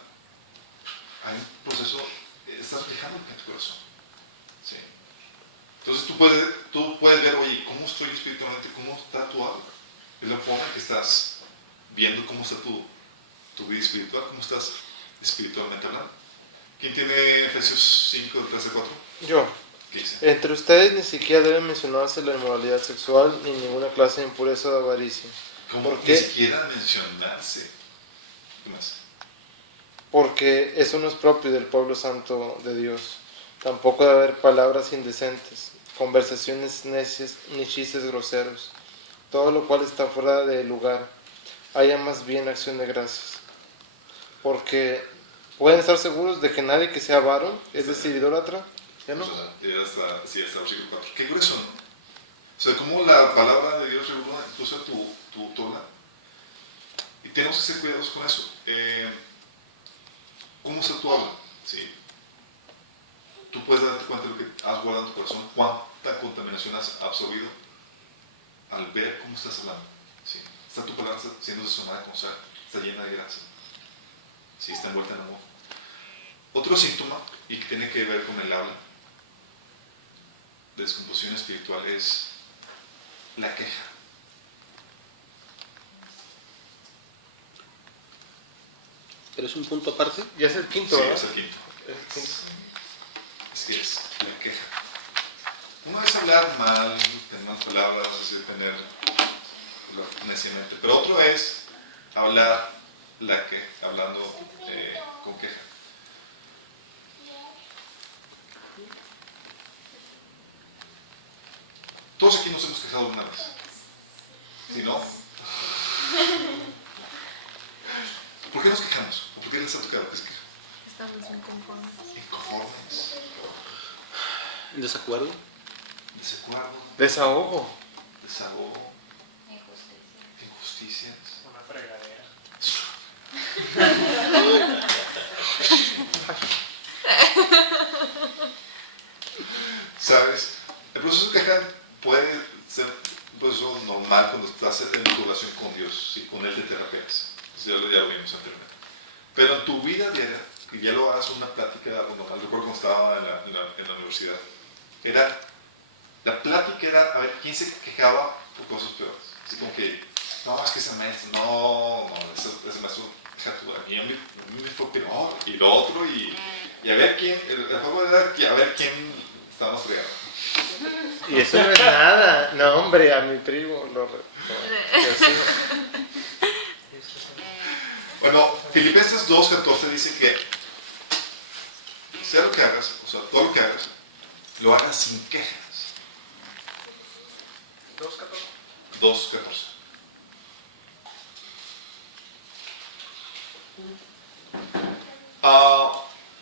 hay un proceso, estás fijando en tu corazón. ¿Sí? Entonces tú puedes ver, oye, ¿cómo estoy espiritualmente? ¿Cómo está tu habla? Es la forma en que estás viendo cómo está tu vida espiritual, cómo estás espiritualmente hablando. ¿Quién tiene Efesios 5, 3 al 4? Yo. ¿Qué dice? Entre ustedes ni siquiera debe mencionarse la inmoralidad sexual ni ninguna clase de impureza o avaricia. ¿Cómo ¿Por ni qué? siquiera mencionarse? ¿Qué más? Porque eso no es propio del pueblo santo de Dios. Tampoco debe haber palabras indecentes, conversaciones necias ni chistes groseros. Todo lo cual está fuera de lugar. Haya más bien acción de gracias. Porque pueden estar seguros de que nadie que sea varón, es decir, idólatra, ¿ya no? O sea, ya está, sí, está versículo 4. Qué grueso, ¿no? O sea, cómo la palabra de Dios regula incluso tu hablar. Y tenemos que ser cuidadosos con eso. ¿Cómo está tu habla? Sí. Tú puedes darte cuenta de lo que has guardado en tu corazón, cuánta contaminación has absorbido al ver cómo estás hablando. ¿Sí? Está tu palabra siendo sazonada con sal, está llena de gracia. Sí, está envuelta en amor. Otro síntoma, y que tiene que ver con el habla de descomposición espiritual, es la queja. ¿Pero es un punto aparte? Ya es el quinto, Sí, ¿verdad? es el quinto. Es el quinto. Así es, la queja. Uno es hablar mal, tener malas palabras, es decir, tener neciamente. Pero otro es hablar hablando con queja. Todos aquí nos hemos quejado una vez. Si no, ¿por qué nos quejamos? ¿O por qué les ha tocado que se quejan? Estamos inconformes. Inconformes, ¿En desacuerdo? desacuerdo, Desahogo. desahogo, Injusticia. injusticias. Una fregadera. ¿Sabes? El proceso de queja puede ser un proceso normal cuando estás en tu relación con Dios y con Él te terapeas. Ya lo vimos anteriormente. Pero en tu vida diaria, que ya lo hagas una plática normal, recuerdo cuando estaba en la universidad, la plática era a ver quién se quejaba por cosas peores. Así como que, no, es que ese maestro, ese maestro, a mí me fue peor, y lo otro, y a ver quién, el juego era a ver quién estaba más fregado. Y eso no es nada. No, hombre, a mi primo Bueno, Filipenses 2:14 dice que sea lo que hagas, o sea, todo lo que hagas, lo hagas sin quejas. 2:14.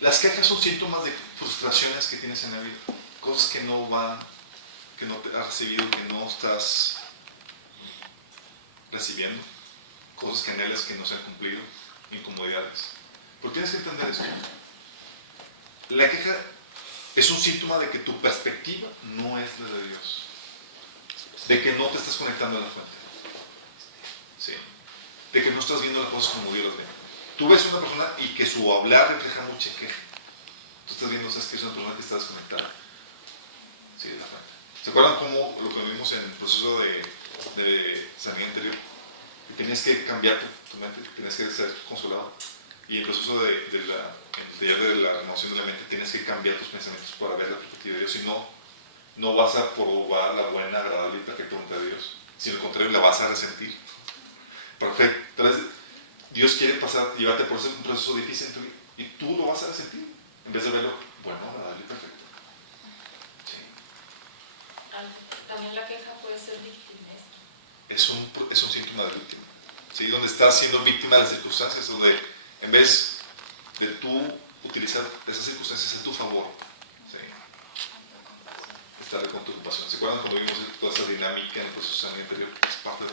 Las quejas son síntomas de frustraciones que tienes en la vida, cosas que no van, que no te has recibido, que no estás recibiendo, cosas que anhelas que no se han cumplido, incomodidades. Pero tienes que entender esto. La queja es un síntoma de que tu perspectiva no es la de Dios, de que no te estás conectando a la fuente, ¿sí? De que no estás viendo las cosas como Dios las ve. Tú ves a una persona y que su hablar refleja mucha queja. Tú estás viendo, sabes que es una persona que está desconectada, ¿sí? De la fuente. ¿Se acuerdan cómo lo que vimos en el proceso de sanidad interior? Que tenías que cambiar tu mente, tenías que ser consolado. Y en el proceso en el taller de la renovación de la mente, tienes que cambiar tus pensamientos para ver la perspectiva de Dios. Si no vas a probar la buena, agradable y perfecta voluntad de Dios, sino al contrario, la vas a resentir. Perfecto. Entonces, Dios quiere llevarte por un proceso difícil y tú lo vas a resentir en vez de verlo bueno, agradable y perfecto. Sí. También la queja puede ser víctima. Es un síntoma de víctima. ¿Sí? Donde estás siendo víctima de las circunstancias, donde en vez de tú utilizar esas circunstancias a tu favor, ¿sí? Estar con tu ocupación. ¿Se acuerdan cuando vimos toda esa dinámica en el proceso anterior? Es parte de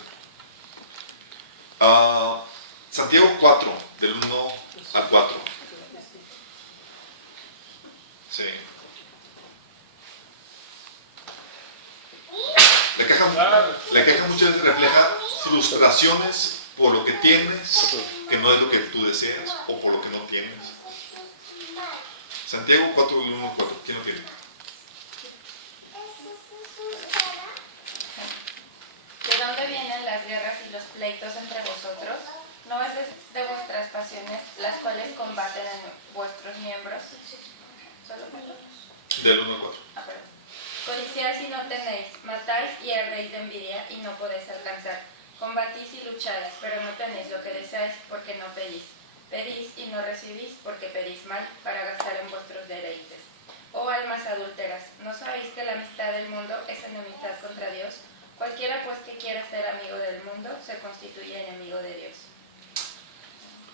Santiago 4, del 1 al 4. Sí. La queja muchas veces refleja frustraciones por lo que tienes, que no es lo que tú deseas, o por lo que no tienes. Santiago 4, del 1 al 4. ¿Quién lo tiene? ¿De dónde vienen las guerras y los pleitos entre vosotros? ¿No es de vuestras pasiones las cuales combaten en vuestros miembros? ¿Solo vosotros? Del 1 al 4. Perdón. Codiciáis y no tenéis, matáis y ardéis de envidia y no podéis alcanzar. Combatís y lucháis, pero no tenéis lo que deseáis porque no pedís. Pedís y no recibís porque pedís mal para gastar en vuestros deleites. Oh almas adúlteras, ¿no sabéis que la amistad del mundo es enemistad contra Dios? Cualquiera pues que quiera ser amigo del mundo se constituye enemigo de Dios.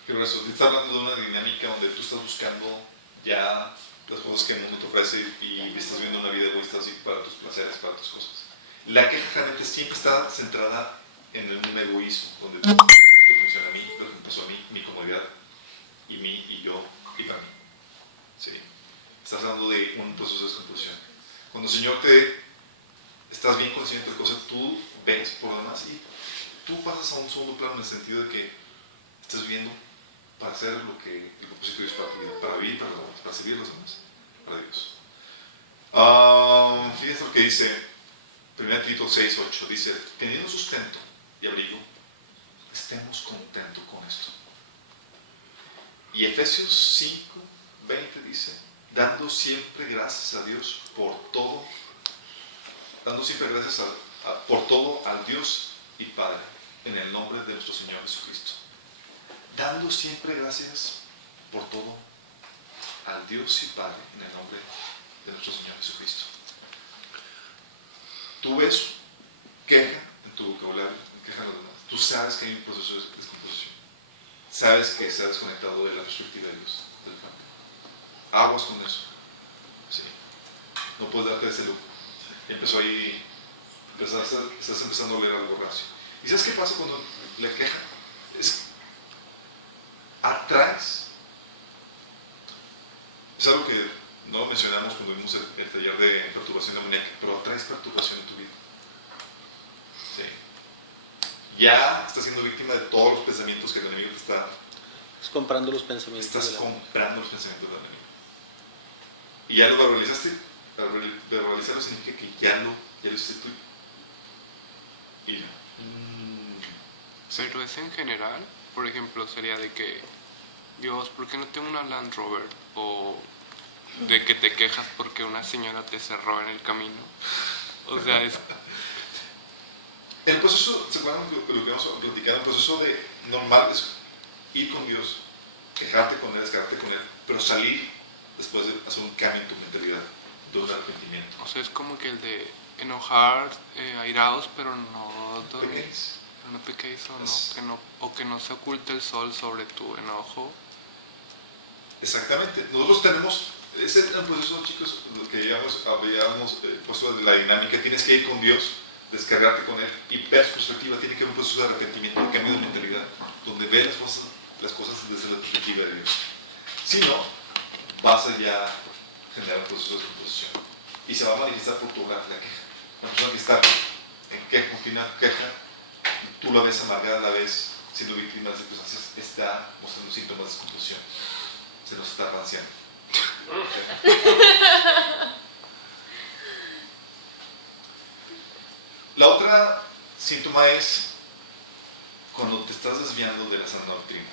Pero eso, te está hablando de una dinámica donde tú estás buscando ya las cosas que el mundo te ofrece y estás viendo una vida egoísta así para tus placeres, para tus cosas. La queja realmente siempre está centrada en un egoísmo, donde tú, lo que me funciona a mí, lo que me pasó a mí, mi comodidad, y yo, y para mí. ¿Sí? Estás hablando de un proceso de descomposición. Cuando el Señor estás bien consciente de cosas, tú ves por lo demás y tú pasas a un segundo plano en el sentido de que estás viviendo para hacer lo que el propósito de Dios para tu vida, para vivir, para servir a los demás, para Dios. Fíjense lo que dice 1 Tito 6:8, dice, teniendo sustento y abrigo, estemos contentos con esto. Y Efesios 5:20 dice, dando siempre gracias a Dios por todo, dando siempre gracias por todo al Dios y Padre, en el nombre de nuestro Señor Jesucristo. Dando siempre gracias por todo al Dios y Padre, en el nombre de nuestro Señor Jesucristo. Tú ves queja en tu vocabulario, queja en los demás. Tú sabes que hay un proceso de descomposición. Sabes que se ha desconectado de la perspectiva de Dios, del campo. Aguas con eso. Sí. No puedes darte ese lujo. Empezó ahí, estás empezando a leer algo racio. ¿Y sabes qué pasa cuando la queja? Atraes Es algo que no lo mencionamos cuando vimos el taller de perturbación demoníaca, pero traes perturbación en tu vida. Sí. Ya estás siendo víctima de todos los pensamientos que el enemigo te está... Estás comprando los pensamientos. Estás comprando los pensamientos del enemigo. Y ya lo verbalizaste. Verbalizarlo significa que ya lo hiciste tuyo. Y ya. Pero es en general, por ejemplo, sería de que, Dios, ¿por qué no tengo una Land Rover? O de que te quejas porque una señora te cerró en el camino. O sea, es... El proceso, ¿se acuerdan lo que vamos a platicar? El proceso de normal es ir con Dios, quejarte con Él, descargarte con Él, pero salir después de hacer un cambio en tu mentalidad, de un arrepentimiento. O sea, es como que el de enojar, airados, pero no Pequéis. no pequéis o que no se oculte el sol sobre tu enojo. Exactamente. Nosotros tenemos, ese es el proceso, chicos, lo que habíamos puesto de la dinámica. Tienes que ir con Dios, descargarte con Él y ver su perspectiva. Tiene que haber un proceso de arrepentimiento, de cambio de mentalidad, donde ves las cosas desde la perspectiva de Dios. Si no, vas a ya generar un proceso de composición y se va a manifestar por tu obra la queja. Una persona que está en queja, continua queja, tú la ves amargada, la ves siendo víctima de circunstancias, está mostrando síntomas de descomposición. Se nos está ranciando. La otra síntoma es cuando te estás desviando de la sana doctrina.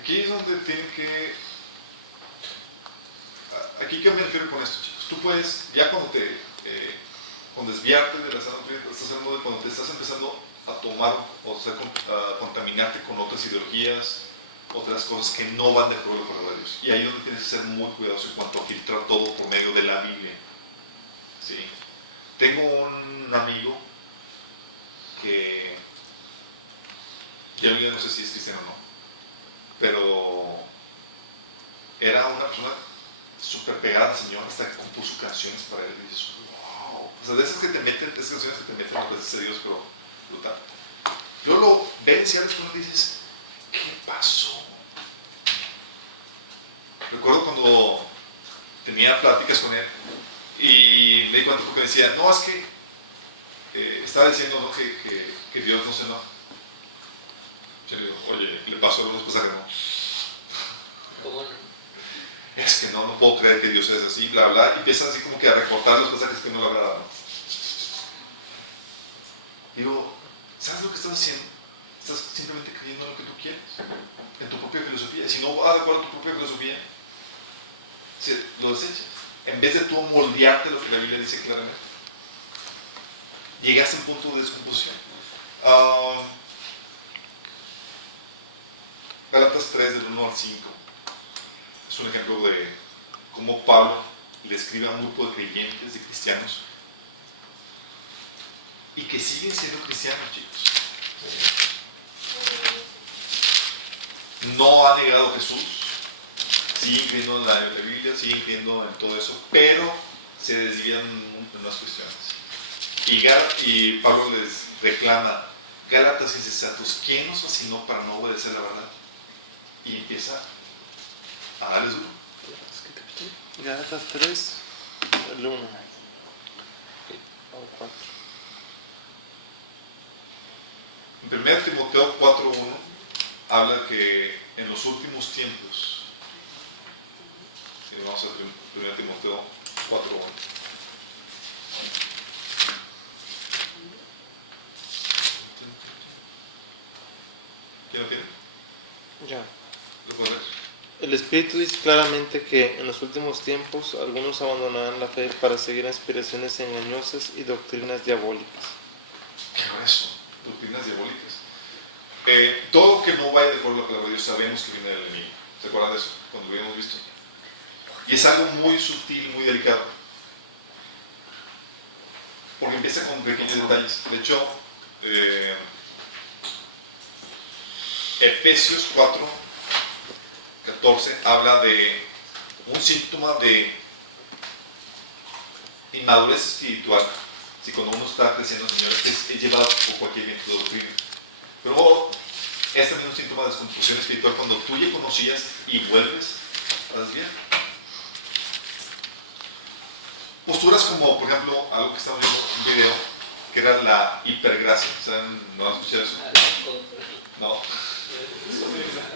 Aquí es donde tienen que... Aquí, ¿qué me refiero con esto, chicos? Tú puedes, ya cuando con desviarte de la sana doctrina, estás hablando de cuando te estás empezando a tomar o sea, a contaminarte con otras ideologías, otras cosas que no van de acuerdo con la de Dios. Y ahí es donde tienes que ser muy cuidadoso en cuanto a filtrar todo por medio de la Biblia. ¿Sí? Tengo un amigo que ya no sé si es cristiano o no, pero era una persona súper pegada al Señor, hasta que compuso canciones para él y dices, wow. O sea, de esas que te meten, esas canciones que te meten a la presencia de Dios, pero brutal. Yo lo ves y hablas con él y dices, ¿qué pasó? Recuerdo cuando tenía pláticas con él y me di cuenta porque me decía, no, es que estaba diciendo, ¿no?, que Dios no se enoja. Yo le digo, oye, le pasó algunas cosas que no. Es que no puedo creer que Dios es así, bla, bla, y empiezan así como que a recortar los pasajes que no le agradaron. Digo, ¿sabes lo que estás haciendo? Estás simplemente creyendo en lo que tú quieres, en tu propia filosofía. Si no va de acuerdo a tu propia filosofía, lo desechas. En vez de tú moldearte lo que la Biblia dice claramente. Llegaste a un punto de descomposición. Gálatas 3, del 1 al 5. Es un ejemplo de cómo Pablo le escribe a un grupo de creyentes, de cristianos, y que siguen siendo cristianos, chicos. No han negado a Jesús, siguen creyendo en la Biblia, siguen creyendo en todo eso, pero se desvían en unas cuestiones. Y Pablo les reclama, Gálatas insensatos, ¿quién nos fascinó para no obedecer la verdad? Y empieza a darles duro. Gálatas 3, el 1. En 1 Timoteo 4:1 habla que en los últimos tiempos, y vamos a 1 Timoteo 4:1. ¿Quién lo tiene? Ya. ¿Lo puedes ver? El Espíritu dice claramente que en los últimos tiempos algunos abandonarán la fe para seguir inspiraciones engañosas y doctrinas diabólicas. ¿Qué es eso? Doctrinas diabólicas. Todo que no vaya de acuerdo a la palabra de Dios sabemos que viene del enemigo. ¿Se acuerdan de eso? Cuando lo habíamos visto. Y es algo muy sutil, muy delicado. Porque empieza con pequeños detalles. De hecho, Efesios 4:14 habla de un síntoma de inmadurez espiritual. Si cuando uno está creciendo, Señor, es llevado por cualquier viento de doctrina. Pero es también un síntoma de descomposición espiritual cuando tú ya conocías y vuelves a desviar. Posturas como, por ejemplo, algo que estamos viendo en un video, que era la hipergracia. ¿Saben? ¿No han escuchado eso? No.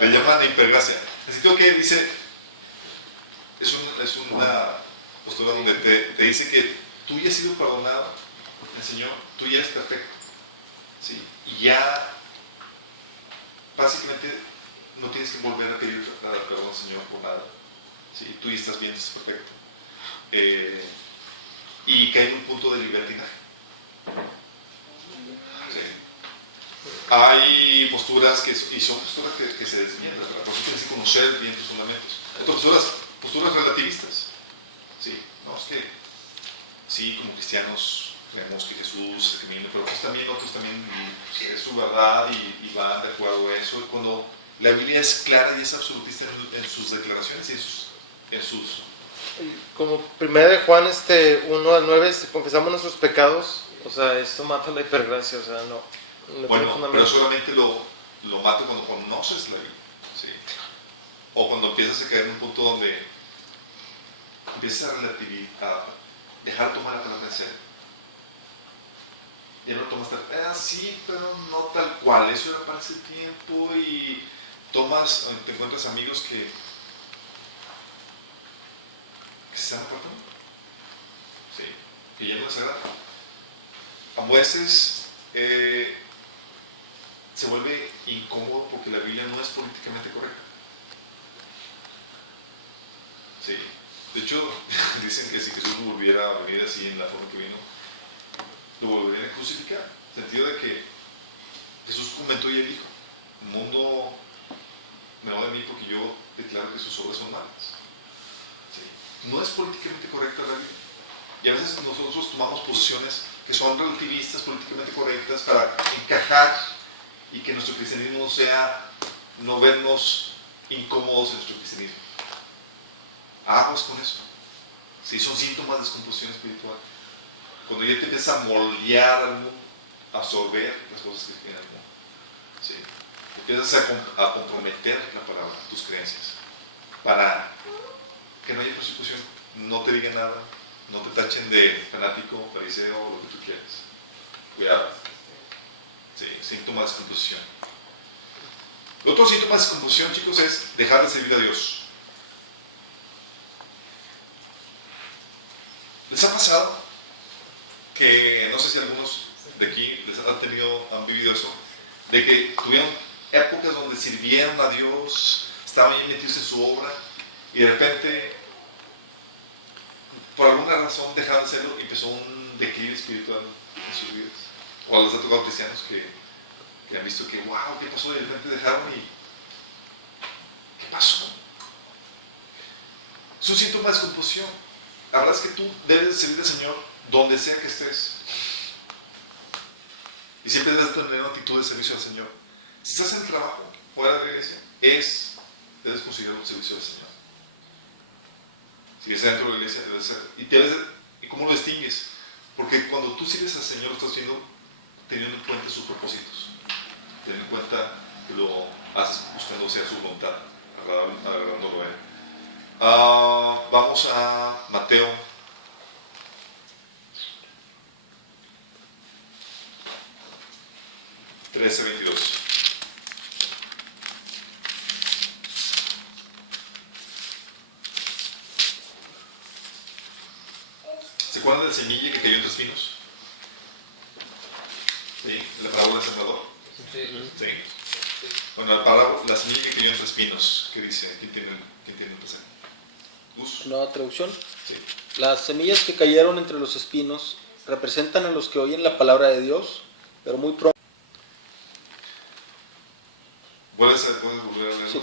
Le llaman hipergracia. En el sentido que dice, es una postura donde te dice que tú ya has sido perdonado, el Señor, tú ya eres perfecto. ¿Sí? Y ya, básicamente, no tienes que volver a pedir perdón al Señor por nada. ¿Sí? Tú ya estás bien, estás perfecto. Y cae en un punto de libertinaje. ¿Sí? Hay posturas y son posturas que se desvían, ¿verdad? Por eso tienes que conocer bien tus fundamentos. Otras posturas relativistas. Sí, no, es que sí, como cristianos creemos que Jesús es el camino, pero pues también otros también pues, es su verdad y van de acuerdo a eso. Cuando la Biblia es clara y es absolutista en sus declaraciones y en sus Como 1 de Juan 1 al 9, si confesamos nuestros pecados, o sea, esto mata la hipergracia, o sea, no bueno, pero solamente lo mata cuando conoces la Biblia, ¿sí? O cuando empiezas a caer en un punto donde empiezas a dejar tomar la palabra en serio. Ya no tomas sí, pero no tal cual, eso era para ese tiempo y te encuentras amigos que se están apartando, ¿sí? Que ya no les agrada. A veces se vuelve incómodo porque la Biblia no es políticamente correcta. Sí. De hecho, dicen que si Jesús volviera a venir así en la forma que vino, lo volverían a crucificar. En el sentido de que Jesús comentó y él dijo: el mundo me odia a mí porque yo declaro que sus obras son malas. ¿Sí? No es políticamente correcta la Biblia. Y a veces nosotros tomamos posiciones que son relativistas, políticamente correctas, para encajar y que nuestro cristianismo no vernos incómodos en nuestro cristianismo. Aguas con eso. Sí, son síntomas de descomposición espiritual. Cuando ya te empiezas a moldear al mundo, a absorber las cosas que tiene el mundo. ¿Sí? Empiezas a comprometer la palabra, tus creencias, para que no haya persecución, no te digan nada, no te tachen de fanático, fariseo o lo que tú quieras. Cuidado. Sí, síntoma de descomposición. Otro síntoma de descomposición, chicos, es dejar de servir a Dios. ¿Les ha pasado que, no sé si algunos de aquí han vivido eso, de que tuvieron épocas donde sirvieron a Dios, estaban bien metidos en su obra y de repente, por alguna razón, dejaron de hacerlo y empezó un declive espiritual en sus vidas? O les ha tocado cristianos que han visto que, wow, ¿qué pasó? Y de repente dejaron y ¿qué pasó? Es un síntoma de descomposición. La verdad es que tú debes servir al Señor donde sea que estés. Y siempre debes tener una actitud de servicio al Señor. Si estás en el trabajo, fuera de la iglesia, debes considerar un servicio al Señor. Si estás dentro de la iglesia, debes ser. ¿Y cómo lo distingues? Porque cuando tú sirves al Señor, lo estás teniendo en cuenta sus propósitos. Teniendo en cuenta que lo haces buscando sea su voluntad, agradándolo a Él. Vamos a Mateo 13:22. ¿Se acuerdan de la semilla que cayó entre espinos? ¿Sí? La parábola del sembrador. Sí. Bueno, la semilla que cayó entre espinos, ¿qué dice? ¿Quién tiene el pasaje? Nueva traducción. Sí. Las semillas que cayeron entre los espinos representan a los que oyen la palabra de Dios, pero muy pronto. ¿Puedes volver a leerlo? Sí.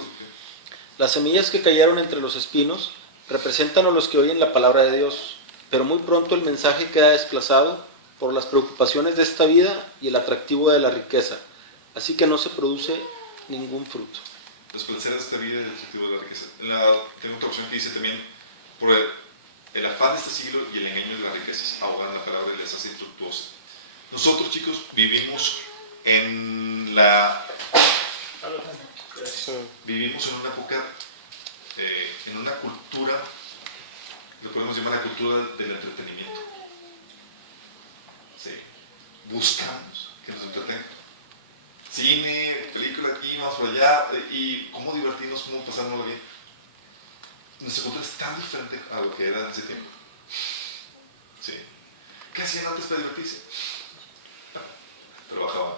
Las semillas que cayeron entre los espinos representan a los que oyen la palabra de Dios, pero muy pronto el mensaje queda desplazado por las preocupaciones de esta vida y el atractivo de la riqueza, así que no se produce ningún fruto. Los placeres de esta vida y el objetivo de la riqueza. Tiene otra opción que dice también por el afán de este siglo y el engaño de las riquezas ahogan la palabra y les hace infructuosa. Nosotros, chicos, vivimos en una época, en una cultura, lo podemos llamar la cultura del entretenimiento. Sí. Buscamos que nos entretengan. Cine, película aquí, vamos por allá, y cómo divertirnos, cómo pasárnoslo bien. Nuestra cultura es tan diferente a lo que era en ese tiempo. Sí. ¿Qué hacían antes para divertirse? Trabajaban.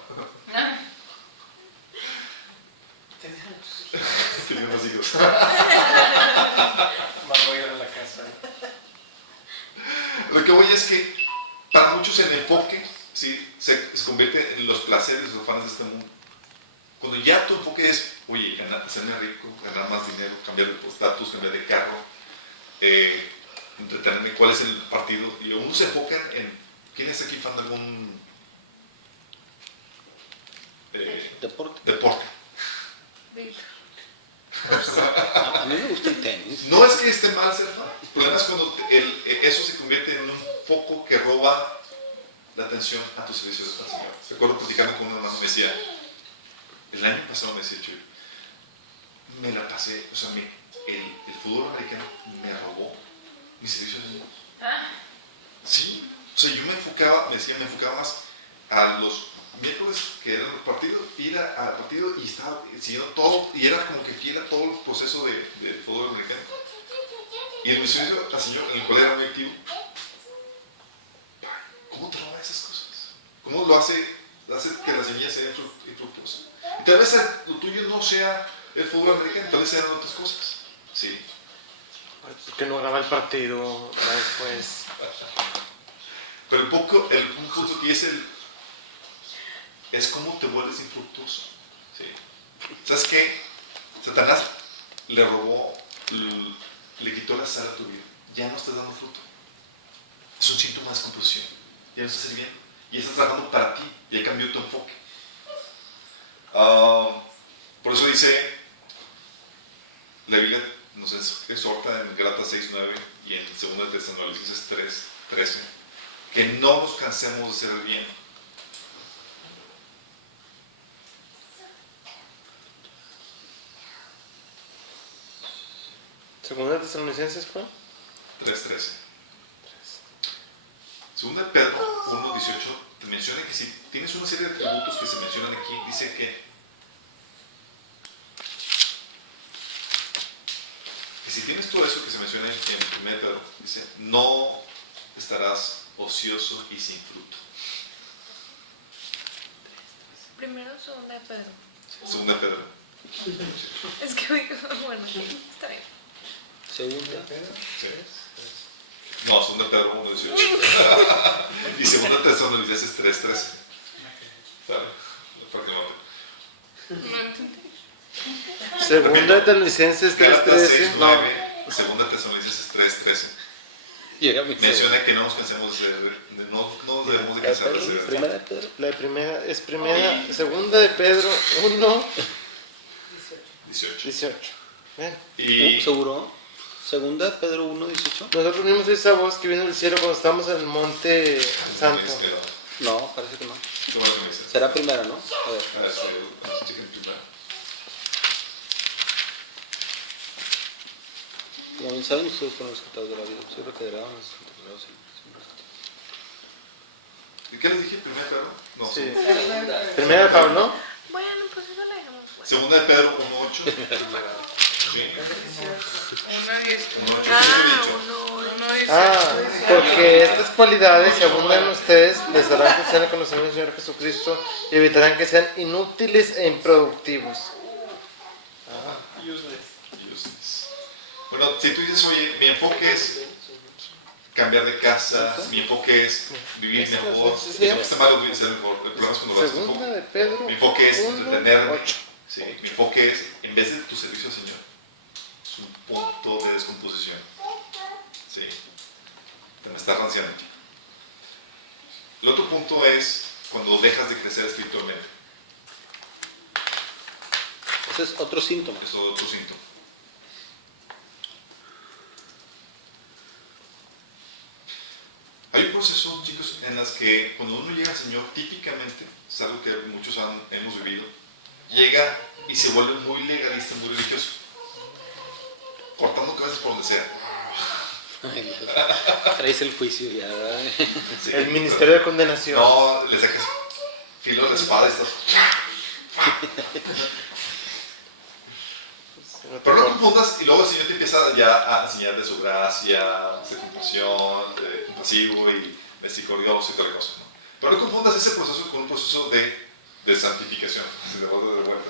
Tenían más hijos. Más voy a ir a la casa. Lo que voy es que para muchos el enfoque, ¿sí?, se convierte en los placeres, los afanes de este mundo. Cuando ya tu enfoque es, oye, hacerme rico, ganar más dinero, cambiar de estatus, cambiar de carro, entretenerme, cuál es el partido, y uno se enfoca en quién es aquí fan de algún deporte. A mí me gusta el tenis. No es que esté mal ser fan, el problema es cuando eso se convierte en un foco que roba la atención a tus servicios al Señor. Recuerdo platicando con un hermano, me decía, el año pasado me decía, Chuy, me la pasé, o sea, el fútbol americano me robó mis servicios al Señor. Sí, o sea, yo me enfocaba más a los miércoles que eran los partidos, ir al partido y estaba siguiendo todo, y era como que fiel a todo el proceso de fútbol americano. Y en mi servicio al Señor, en el cual era muy activo, ¿cómo te roba esas cosas? ¿Cómo lo hace que la semilla sea infructuosa? Y tal vez lo tuyo no sea el fútbol americano, tal vez sean otras cosas. Sí. Que no graba el partido después. Pero un punto que es cómo te vuelves infructuoso. ¿Sí? ¿Sabes qué? Satanás le robó, le quitó la sal a tu vida. Ya no estás dando fruto. Es un síntoma de descomposición. Ya no estás sirviendo. Y estás trabajando para ti. Ya cambió tu enfoque. Por eso dice, la Biblia nos exhorta en Gálatas 6:9 y en 2 Tesalonicenses 3:13 que no nos cansemos de hacer el bien. ¿Segunda Tesalonicenses fue? 3:13. Segunda de Pedro 1:18 te menciona que si tienes una serie de atributos que se mencionan aquí, dice que si tienes todo eso que se menciona en 1 de Pedro, dice, no estarás ocioso y sin fruto. Primero, segunda de Pedro. Segunda de Pedro. Es que bueno, está bien. Segunda. Sí. No, segunda de Pedro 1:18. Y segunda de Tesalonicenses 3:13. ¿Vale? Para que no. No entendí. Segunda de Tesalonicenses 3:13. No. Segunda de Tesalonicenses 3:13. Menciona que no nos cansemos no debemos de cansar de hacer. Primera de Pedro. La primera es segunda de Pedro 1:18. Y ¿Seguro? Segunda de Pedro 1:18. Nosotros vimos esa voz que vino del cielo cuando estábamos en el monte santo. No, parece que no. ¿Cómo lo que me dice? Será primera, ¿no? A ver. Como bien saben, ustedes fueron rescatados de la vida. Soy regenerados. ¿Y qué les dije? ¿Primera de Pedro? No, Sí. Primera de Pablo. Bueno, pues eso lo dejamos fuera. Segunda de Pedro 1:8. Sí. 1:10. Porque estas cualidades, si abundan en ustedes, les darán crecer en el conocimiento del Señor Jesucristo y evitarán que sean inútiles e improductivos. Useless. Bueno, si tú dices, oye, mi enfoque es cambiar de casa, mi enfoque es vivir mejor, no está malo vivir mejor, el problema es cuando lo haces Segunda enfoque. de Pedro. Mi enfoque es entretenerme. 1:8. Sí, mi enfoque es, en vez de tu servicio al Señor, es un punto de descomposición. Sí, te me estás ranciando. El otro punto es cuando dejas de crecer espiritualmente. Ese es otro síntoma. Eso es otro síntoma. procesos, chicos, en las que cuando uno llega al Señor, típicamente, es algo que muchos hemos vivido, llega y se vuelve muy legalista, muy religioso, cortando cabezas por donde sea. Traes el juicio ya, ¿verdad? Sí. El ministerio de condenación. No, les dejas filo de la espada y estás... Pero no confundas, y luego el Señor te empieza ya a enseñar de su gracia, de compasión, de compasivo y misericordioso y tal cosa, ¿no? Pero no confundas ese proceso con un proceso de santificación, si de vuelta,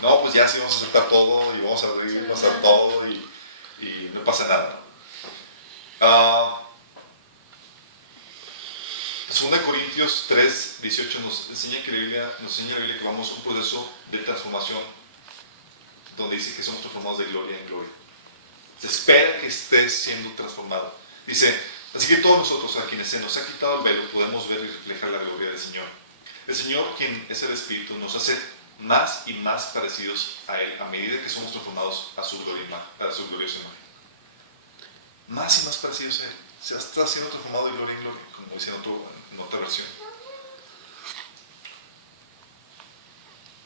¿no? No, pues ya sí vamos a aceptar todo y vamos a reír, vamos a hacer todo y no pasa nada, ¿no? 2 Corintios 3, 18 nos enseña la Biblia que vamos a un proceso de transformación donde dice que somos transformados de gloria en gloria. Se espera que estés siendo transformado. Dice, así que todos nosotros a quienes se nos ha quitado el velo podemos ver y reflejar la gloria del Señor. El Señor, quien es el Espíritu, nos hace más y más parecidos a Él a medida que somos transformados a su gloriosa imagen. Más y más parecidos a Él. Se está siendo transformado de gloria en gloria, como dice en otra versión.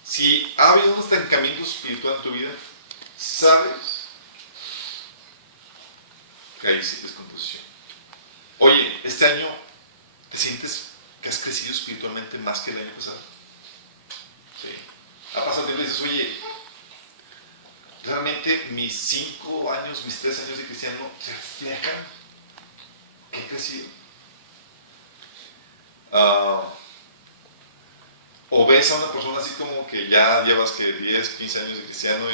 Si ha habido un estancamiento espiritual en tu vida, sabes que hay descomposición. Oye, este año te sientes que has crecido espiritualmente más que el año pasado. Sí. Ha pasado tiempo y dices, oye, realmente mis 5 años, mis 3 años de cristiano reflejan que he crecido. O ves a una persona así como que ya llevas que 10, 15 años de cristiano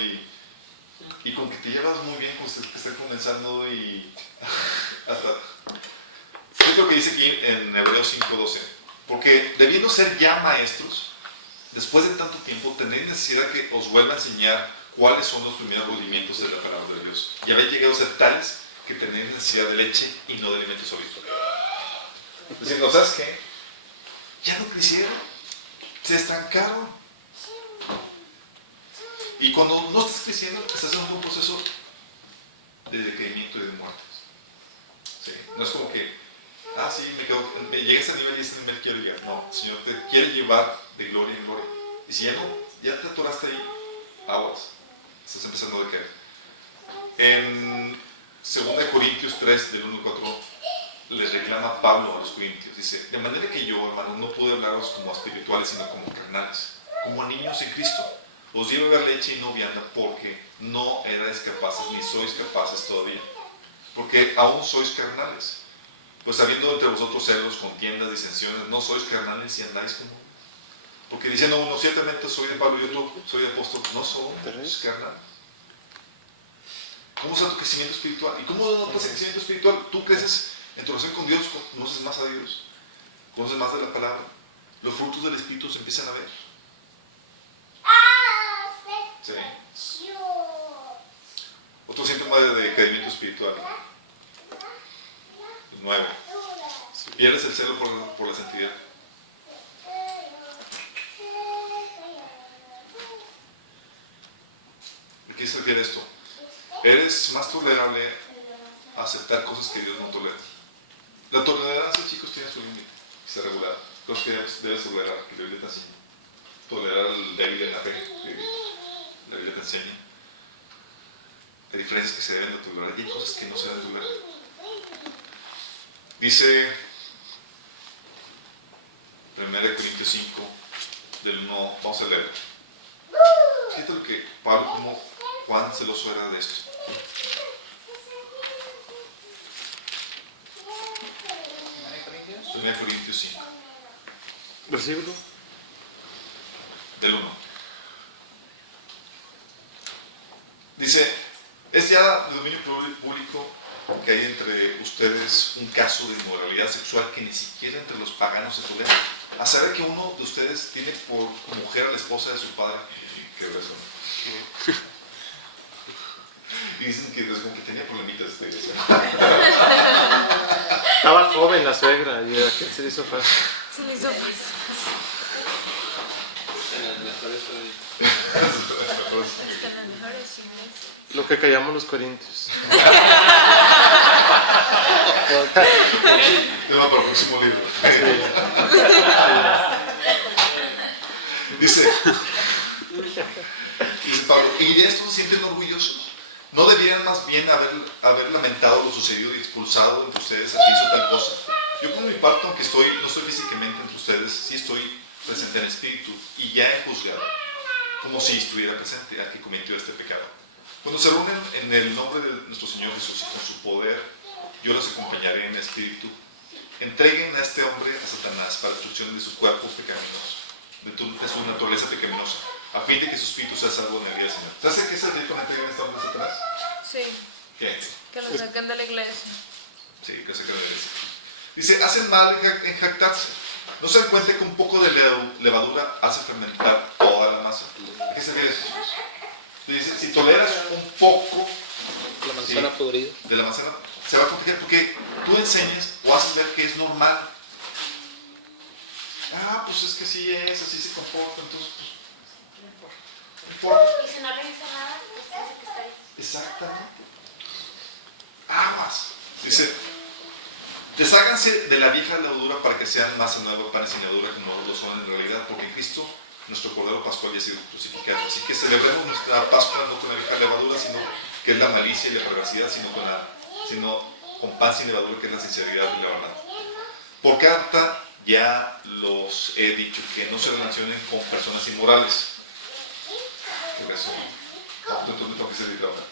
y con que te llevas muy bien con que está comenzando y hasta... Es lo que dice aquí en Hebreos 5:12. Porque debiendo ser ya maestros, después de tanto tiempo, tenéis necesidad que os vuelva a enseñar cuáles son los primeros rudimientos de la palabra de Dios. Y habéis llegado a ser tales que tenéis necesidad de leche y no de alimento sólido. Diciendo, ¿sabes qué? Ya no crecieron, se estancaron. Y cuando no estás creciendo, estás en un proceso de decaimiento y de muerte. ¿Sí? No es como que, sí, me llegué a ese nivel y a ese nivel quiero llegar. No, el Señor te quiere llevar de gloria en gloria. Y si ya te atoraste ahí, aguas, estás empezando a decaer. En 2 Corintios 3, del 1 al 4, les reclama Pablo a los corintios. Dice, de manera que yo, hermanos, no pude hablaros como a espirituales, sino como carnales, como a niños en Cristo. Os di a beber leche y no vianda porque no erais capaces, ni sois capaces todavía, porque aún sois carnales. Pues habiendo entre vosotros celos, contiendas, disensiones, no sois carnales y andáis como uno. Porque diciendo uno, ciertamente soy de Pablo y otro soy de apóstol, no somos carnales. ¿Cómo está tu crecimiento espiritual? ¿Y cómo notas el crecimiento espiritual? Tú creces en tu relación con Dios, conoces más a Dios, conoces más de la palabra, los frutos del Espíritu se empiezan a ver. Sí. Otro síntoma de decaimiento espiritual. 9. Pierdes el celo por la santidad. ¿A qué se refiere esto? Eres más tolerable a aceptar cosas que Dios no tolera. La tolerancia, chicos, tiene su límite y se regula. Cosas que debes tolerar, que la Biblia te enseña. Tolerar al débil en la fe, que la Biblia te enseña. Hay diferencias que se deben de tolerar y hay cosas que no se deben tolerar. Dice 1 Corintios 5, del 1, vamos a leer. Fíjate lo que Pablo, como cuán celoso era de esto. 1 Corintios 5. Versículo. Del 1. Dice, es ya de dominio público que hay entre ustedes un caso de inmoralidad sexual que ni siquiera entre los paganos se tolera. A saber que uno de ustedes tiene por mujer a la esposa de su padre. Qué razón. Y dicen que desde que tenía problemitas esta iglesia. Estaba joven la suegra y a quién se le hizo fácil. Se le hizo fácil. Lo que callamos los corintios. Tema para el próximo libro. Dice Pablo, ¿y de esto se sienten orgullosos? ¿No debieran más bien haber lamentado lo sucedido y expulsado entre ustedes al que hizo tal cosa? Yo por mi parte, aunque no estoy físicamente entre ustedes, sí estoy presente en espíritu y ya he juzgado, como si estuviera presente al que cometió este pecado. Cuando se reúnen en el nombre de nuestro Señor Jesús y con su poder, yo los acompañaré en espíritu. Entreguen a este hombre a Satanás para destrucción de su cuerpo pecaminoso, de su naturaleza pecaminosa, a fin de que su espíritu sea salvo en el día del Señor. ¿Sabes qué es el día con entrega a este hombre a Satanás? Sí, ¿Qué? que lo saquen de la iglesia. Sí, que se quede eso. Dice, hacen mal en jactarse. No se dan cuenta que un poco de levadura hace fermentar toda la masa. ¿A qué se refiere eso? Dice, si toleras un poco La manzana podrida. de la manzana, se va a contagiar porque tú enseñas o haces ver que es normal. Ah, pues es que sí es, así se comporta, entonces pues, no importa. Y si no le dice nada, pues dice que está bien. Exactamente. Aguas. Dice, desháganse de la vieja levadura para que sean masa nueva, panes sin levadura como lo son en realidad, porque en Cristo nuestro Cordero Pascual ya ha sido crucificado. Así que celebremos nuestra Pascua no con la vieja levadura, sino que es la malicia y la perversidad, sino con pan sin levadura, que es la sinceridad y la verdad. Por carta ya los he dicho que no se relacionen con personas inmorales. Por eso, me tengo que servir ahora.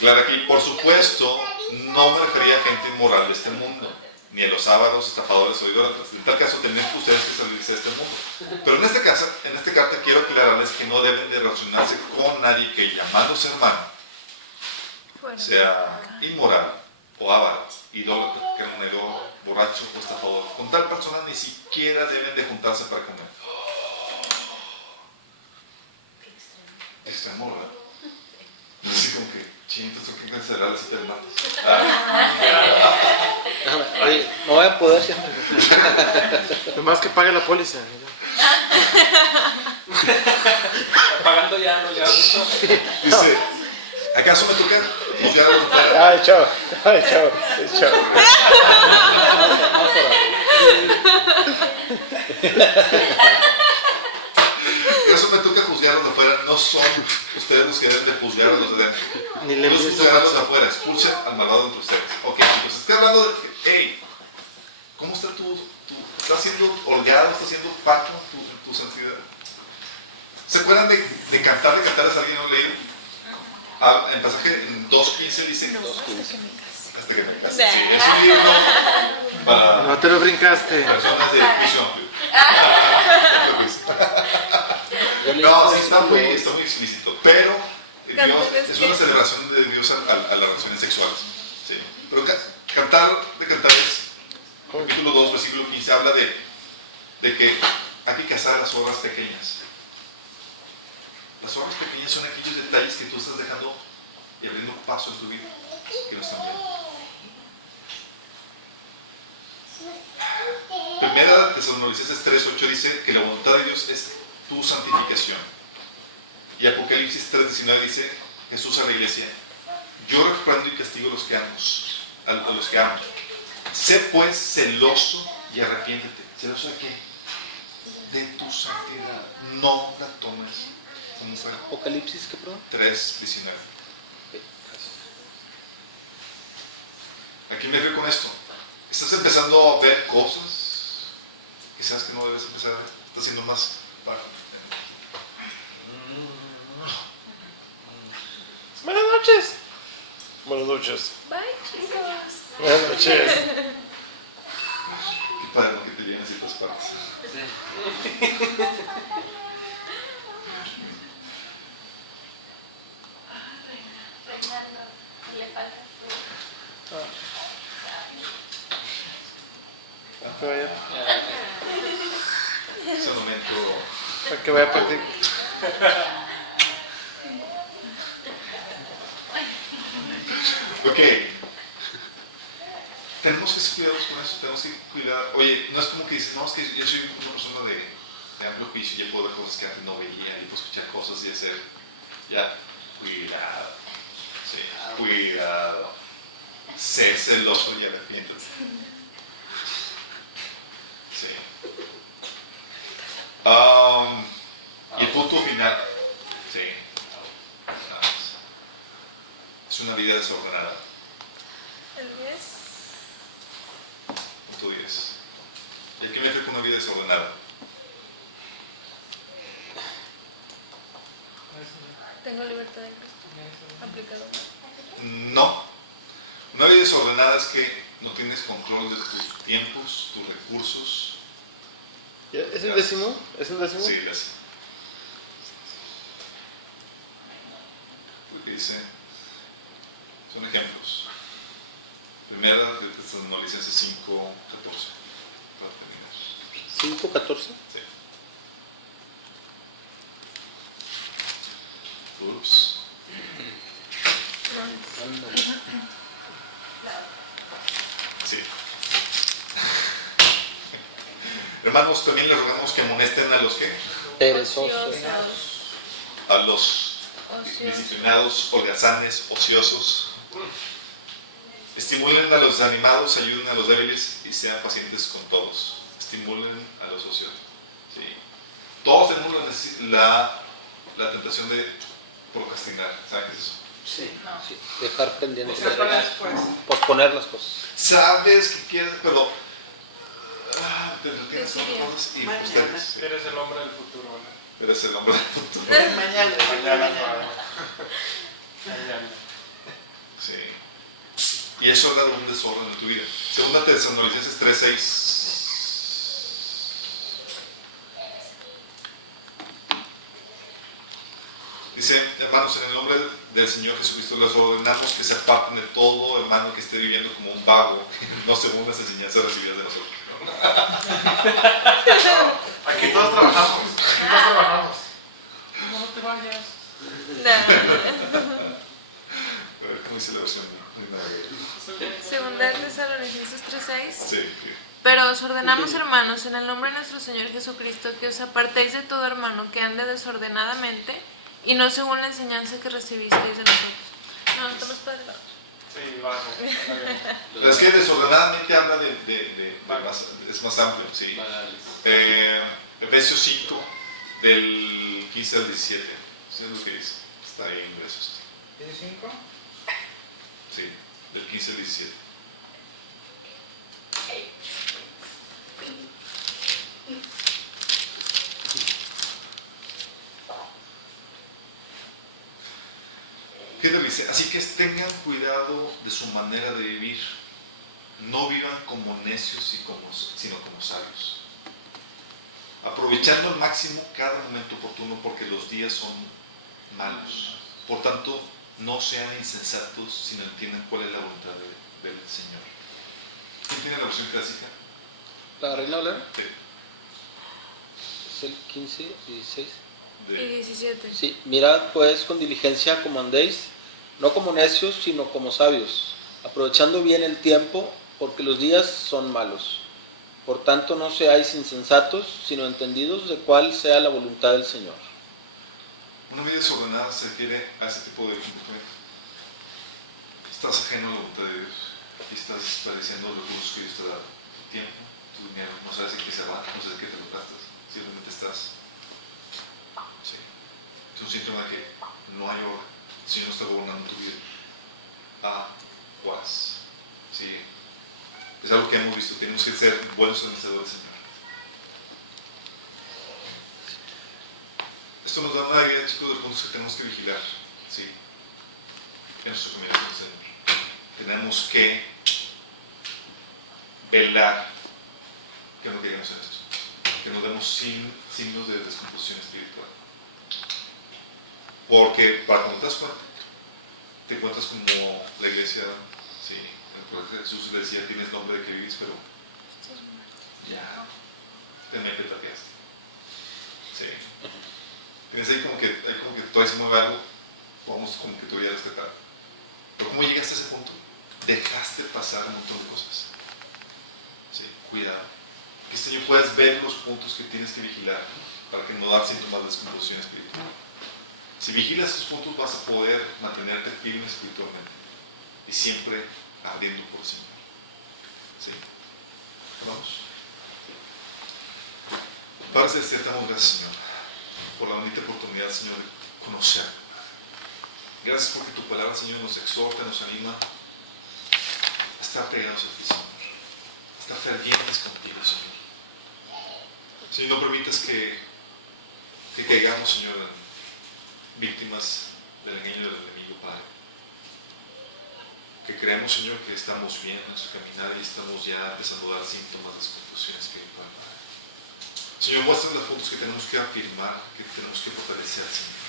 Claro, aquí, por supuesto, no me refería a gente inmoral de este mundo, ni a los ávaros, estafadores o idólatras. En tal caso, tendrían ustedes que salirse de este mundo. Pero en esta carta quiero aclararles que no deben de relacionarse con nadie que, llamándose hermano, sea inmoral o avaro, idólatra, criminal, borracho o estafador. Con tal persona ni siquiera deben de juntarse para comer. Extremo, ¿verdad? Así como que, chintos, ¿tú qué será la cita del martes? Oye, no voy a poder siempre. Nomás que pague la póliza. Pagando ya, no le da gusto. Dice, ¿acaso me toca juzgar a los afuera? Ay, chao. Ay, chao. Chao. ¿Acaso me toca juzgar a los de afuera? No son ustedes los que deben de juzgar a los de dentro. Ni le Los envíes juzgan a los de afuera, expulsen al malvado entre ustedes. Ok, chicos, estoy hablando de que, hey, ¿cómo está estás siendo holgado, estás siendo paco en tu santidad? ¿Se acuerdan de cantar a alguien no leído? En pasaje en 2.15 dice, hasta que me case. Sí, es un libro para No te lo brincaste. personas de juicio amplio. No, sí está muy explícito, pero Dios, es una celebración de Dios a las relaciones sexuales. Sí. Pero Cantares, capítulo 2, versículo 15, habla de que hay que cazar las obras pequeñas. Las obras pequeñas son aquellos detalles que tú estás dejando y abriendo paso en tu vida, que no están bien. Primera Tesalonicenses 3:8 dice que la voluntad de Dios es tu santificación. Y Apocalipsis 3:19 dice Jesús a la iglesia: yo reprendo y castigo a los que amo. Sé pues celoso y arrepiéntete. ¿Celoso de qué? De tu santidad. No la tomes. Apocalipsis, ¿qué perdón? 3:19. Aquí me refiero con esto. Estás empezando a ver cosas que sabes que no debes empezar a ver. Estás siendo más bajo. Buenas noches. Buenas noches. Bye, chicos. Buenas noches. Qué padre, ¿no? Que te llenen ciertas partes. Reinaldo, le faltas tú. Que vaya, Ese momento. para que vaya a partir. Ok. Tenemos que ser cuidadosos con eso, tenemos que cuidar. Oye, no es como que dices, no, es que yo soy una persona de amplio juicio, ya puedo ver cosas que antes no veía, y puedo escuchar cosas y hacer. Ya, cuidado. Sí, cuidado. Sé celoso y arrepiéntate. Sí. Y el punto final. Sí. Nada más. Es una vida desordenada. El 10. Punto 10. ¿Y a qué me refiero con una vida desordenada? Tengo libertad en Cristo. Aplícalo. No. Una vida desordenada es que no tienes control de tus tiempos, tus recursos. ¿Es el décimo? ¿Es el décimo? Sí, gracias. Porque dice, son ejemplos. Primera de Tesalonicenses 5:14. Para terminar. 5:14. Sí. Ups. Sí. Hermanos, también les rogamos que amonesten a los que, Perezosos. a los disciplinados, holgazanes, ociosos. Estimulen a los animados, ayuden a los débiles y sean pacientes con todos. Estimulen a los ociosos. Sí. Todos tenemos la tentación de procrastinar. ¿Saben qué es eso? Sí. Sí. Dejar pendientes. O sea, para después. Posponer las cosas. Sabes que quieres, pero te entretienes en otras cosas y Mañana. postergas. Eres el hombre del futuro, ¿verdad? Eres el hombre del futuro. Mañana. Mañana. Sí. Y eso da un desorden en tu vida. Segunda Tesalonicenses 3:6. Dice, hermanos, en el nombre del Señor Jesucristo les ordenamos que se aparten de todo hermano que esté viviendo como un vago, no según las enseñanzas recibidas de nosotros. Aquí todos trabajamos. No te vayas. ¿Cómo dice la versión? Segunda de Tesalonicenses 3:6. Sí, sí. Pero os ordenamos, hermanos, en el nombre de nuestro Señor Jesucristo, que os apartéis de todo hermano que ande desordenadamente y no según la enseñanza que recibisteis de nosotros. No, estamos padre. Sí, bajo. Pero es que desordenadamente habla es más amplio, sí. Efesios 5, del 15 al 17. ¿Sí es lo que dice? Está ahí en Efesios. ¿Tiene 5? Sí, del 15 al 17. ¿Qué te dice? Así que tengan cuidado de su manera de vivir. No vivan como necios sino como sabios. Aprovechando al máximo cada momento oportuno porque los días son malos. Por tanto, no sean insensatos, sino entiendan cuál es la voluntad del Señor. ¿Quién tiene la versión clásica? ¿La Reina Valera? Sí. Es el 15 y 16. Y 17. Sí, mirad pues con diligencia como andéis, no como necios, sino como sabios, aprovechando bien el tiempo, porque los días son malos. Por tanto, no seáis insensatos, sino entendidos de cuál sea la voluntad del Señor. Una vida desordenada se refiere a ese tipo de comportamiento. Estás ajeno a la voluntad de Dios y estás desperdiciando los recursos que Dios te da. Tu tiempo, tu dinero, no sabes en qué se va, no sabes en qué te lo gastas. Simplemente estás. Sí. Es un síntoma de que no hay orden. El Señor no está gobernando tu vida. Aguas. Sí. Es algo que hemos visto. Tenemos que ser buenos administradores del Señor. Esto nos da una idea, chicos, de los puntos que tenemos que vigilar. Sí. En nuestra comunidad con el Señor. Tenemos que velar que no caigamos en esto. Que nos demos signos de descomposición espiritual. Porque para cuando te das cuenta, te encuentras como la iglesia, sí, Jesús decía, tienes nombre de que vives, pero ya, te tateaste. Sí. Tienes ahí como que todavía se mueve algo, vamos como que todavía respetar. Pero ¿cómo llegaste a ese punto? Dejaste pasar un montón de cosas. Sí, cuidado. Que este año puedas ver los puntos que tienes que vigilar para que no dar síntomas de descomposición espiritual. Si vigilas esos puntos vas a poder mantenerte firme espiritualmente y siempre ardiendo por el Señor. ¿Sí? Vamos. Padre Celestial, te damos gracias, Señor, por la bonita oportunidad, Señor, de conocer. Gracias porque tu palabra, Señor, nos exhorta, nos anima a estar pegados a ti, Señor, a estar fervientes contigo, Señor. Señor, no permitas que caigamos, Señor, en víctimas del engaño del enemigo, Padre. Que creemos, Señor, que estamos bien en nuestro caminar y estamos ya empezando a dar síntomas de descomposición espiritual, Padre. Señor, muéstranos los puntos que tenemos que afirmar, que tenemos que fortalecer, Señor.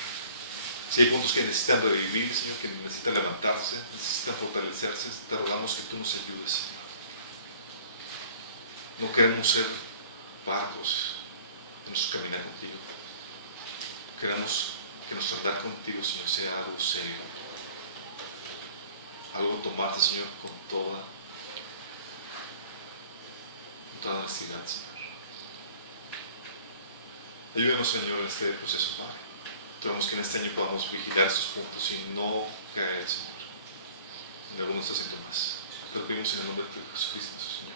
Si hay puntos que necesitan revivir, Señor, que necesitan levantarse, necesitan fortalecerse, te rogamos que tú nos ayudes, Señor. No queremos ser vagos en nuestro caminar contigo. Queremos que nuestro andar contigo, Señor, sea algo serio. Algo tomarte, Señor, con toda honestidad, Señor. Ayúdanos, Señor, en este proceso, Padre. Esperamos que en este año podamos vigilar estos puntos y no caer, Señor, en algunos de estos síntomas. Te lo pedimos en el nombre de Jesucristo, Señor.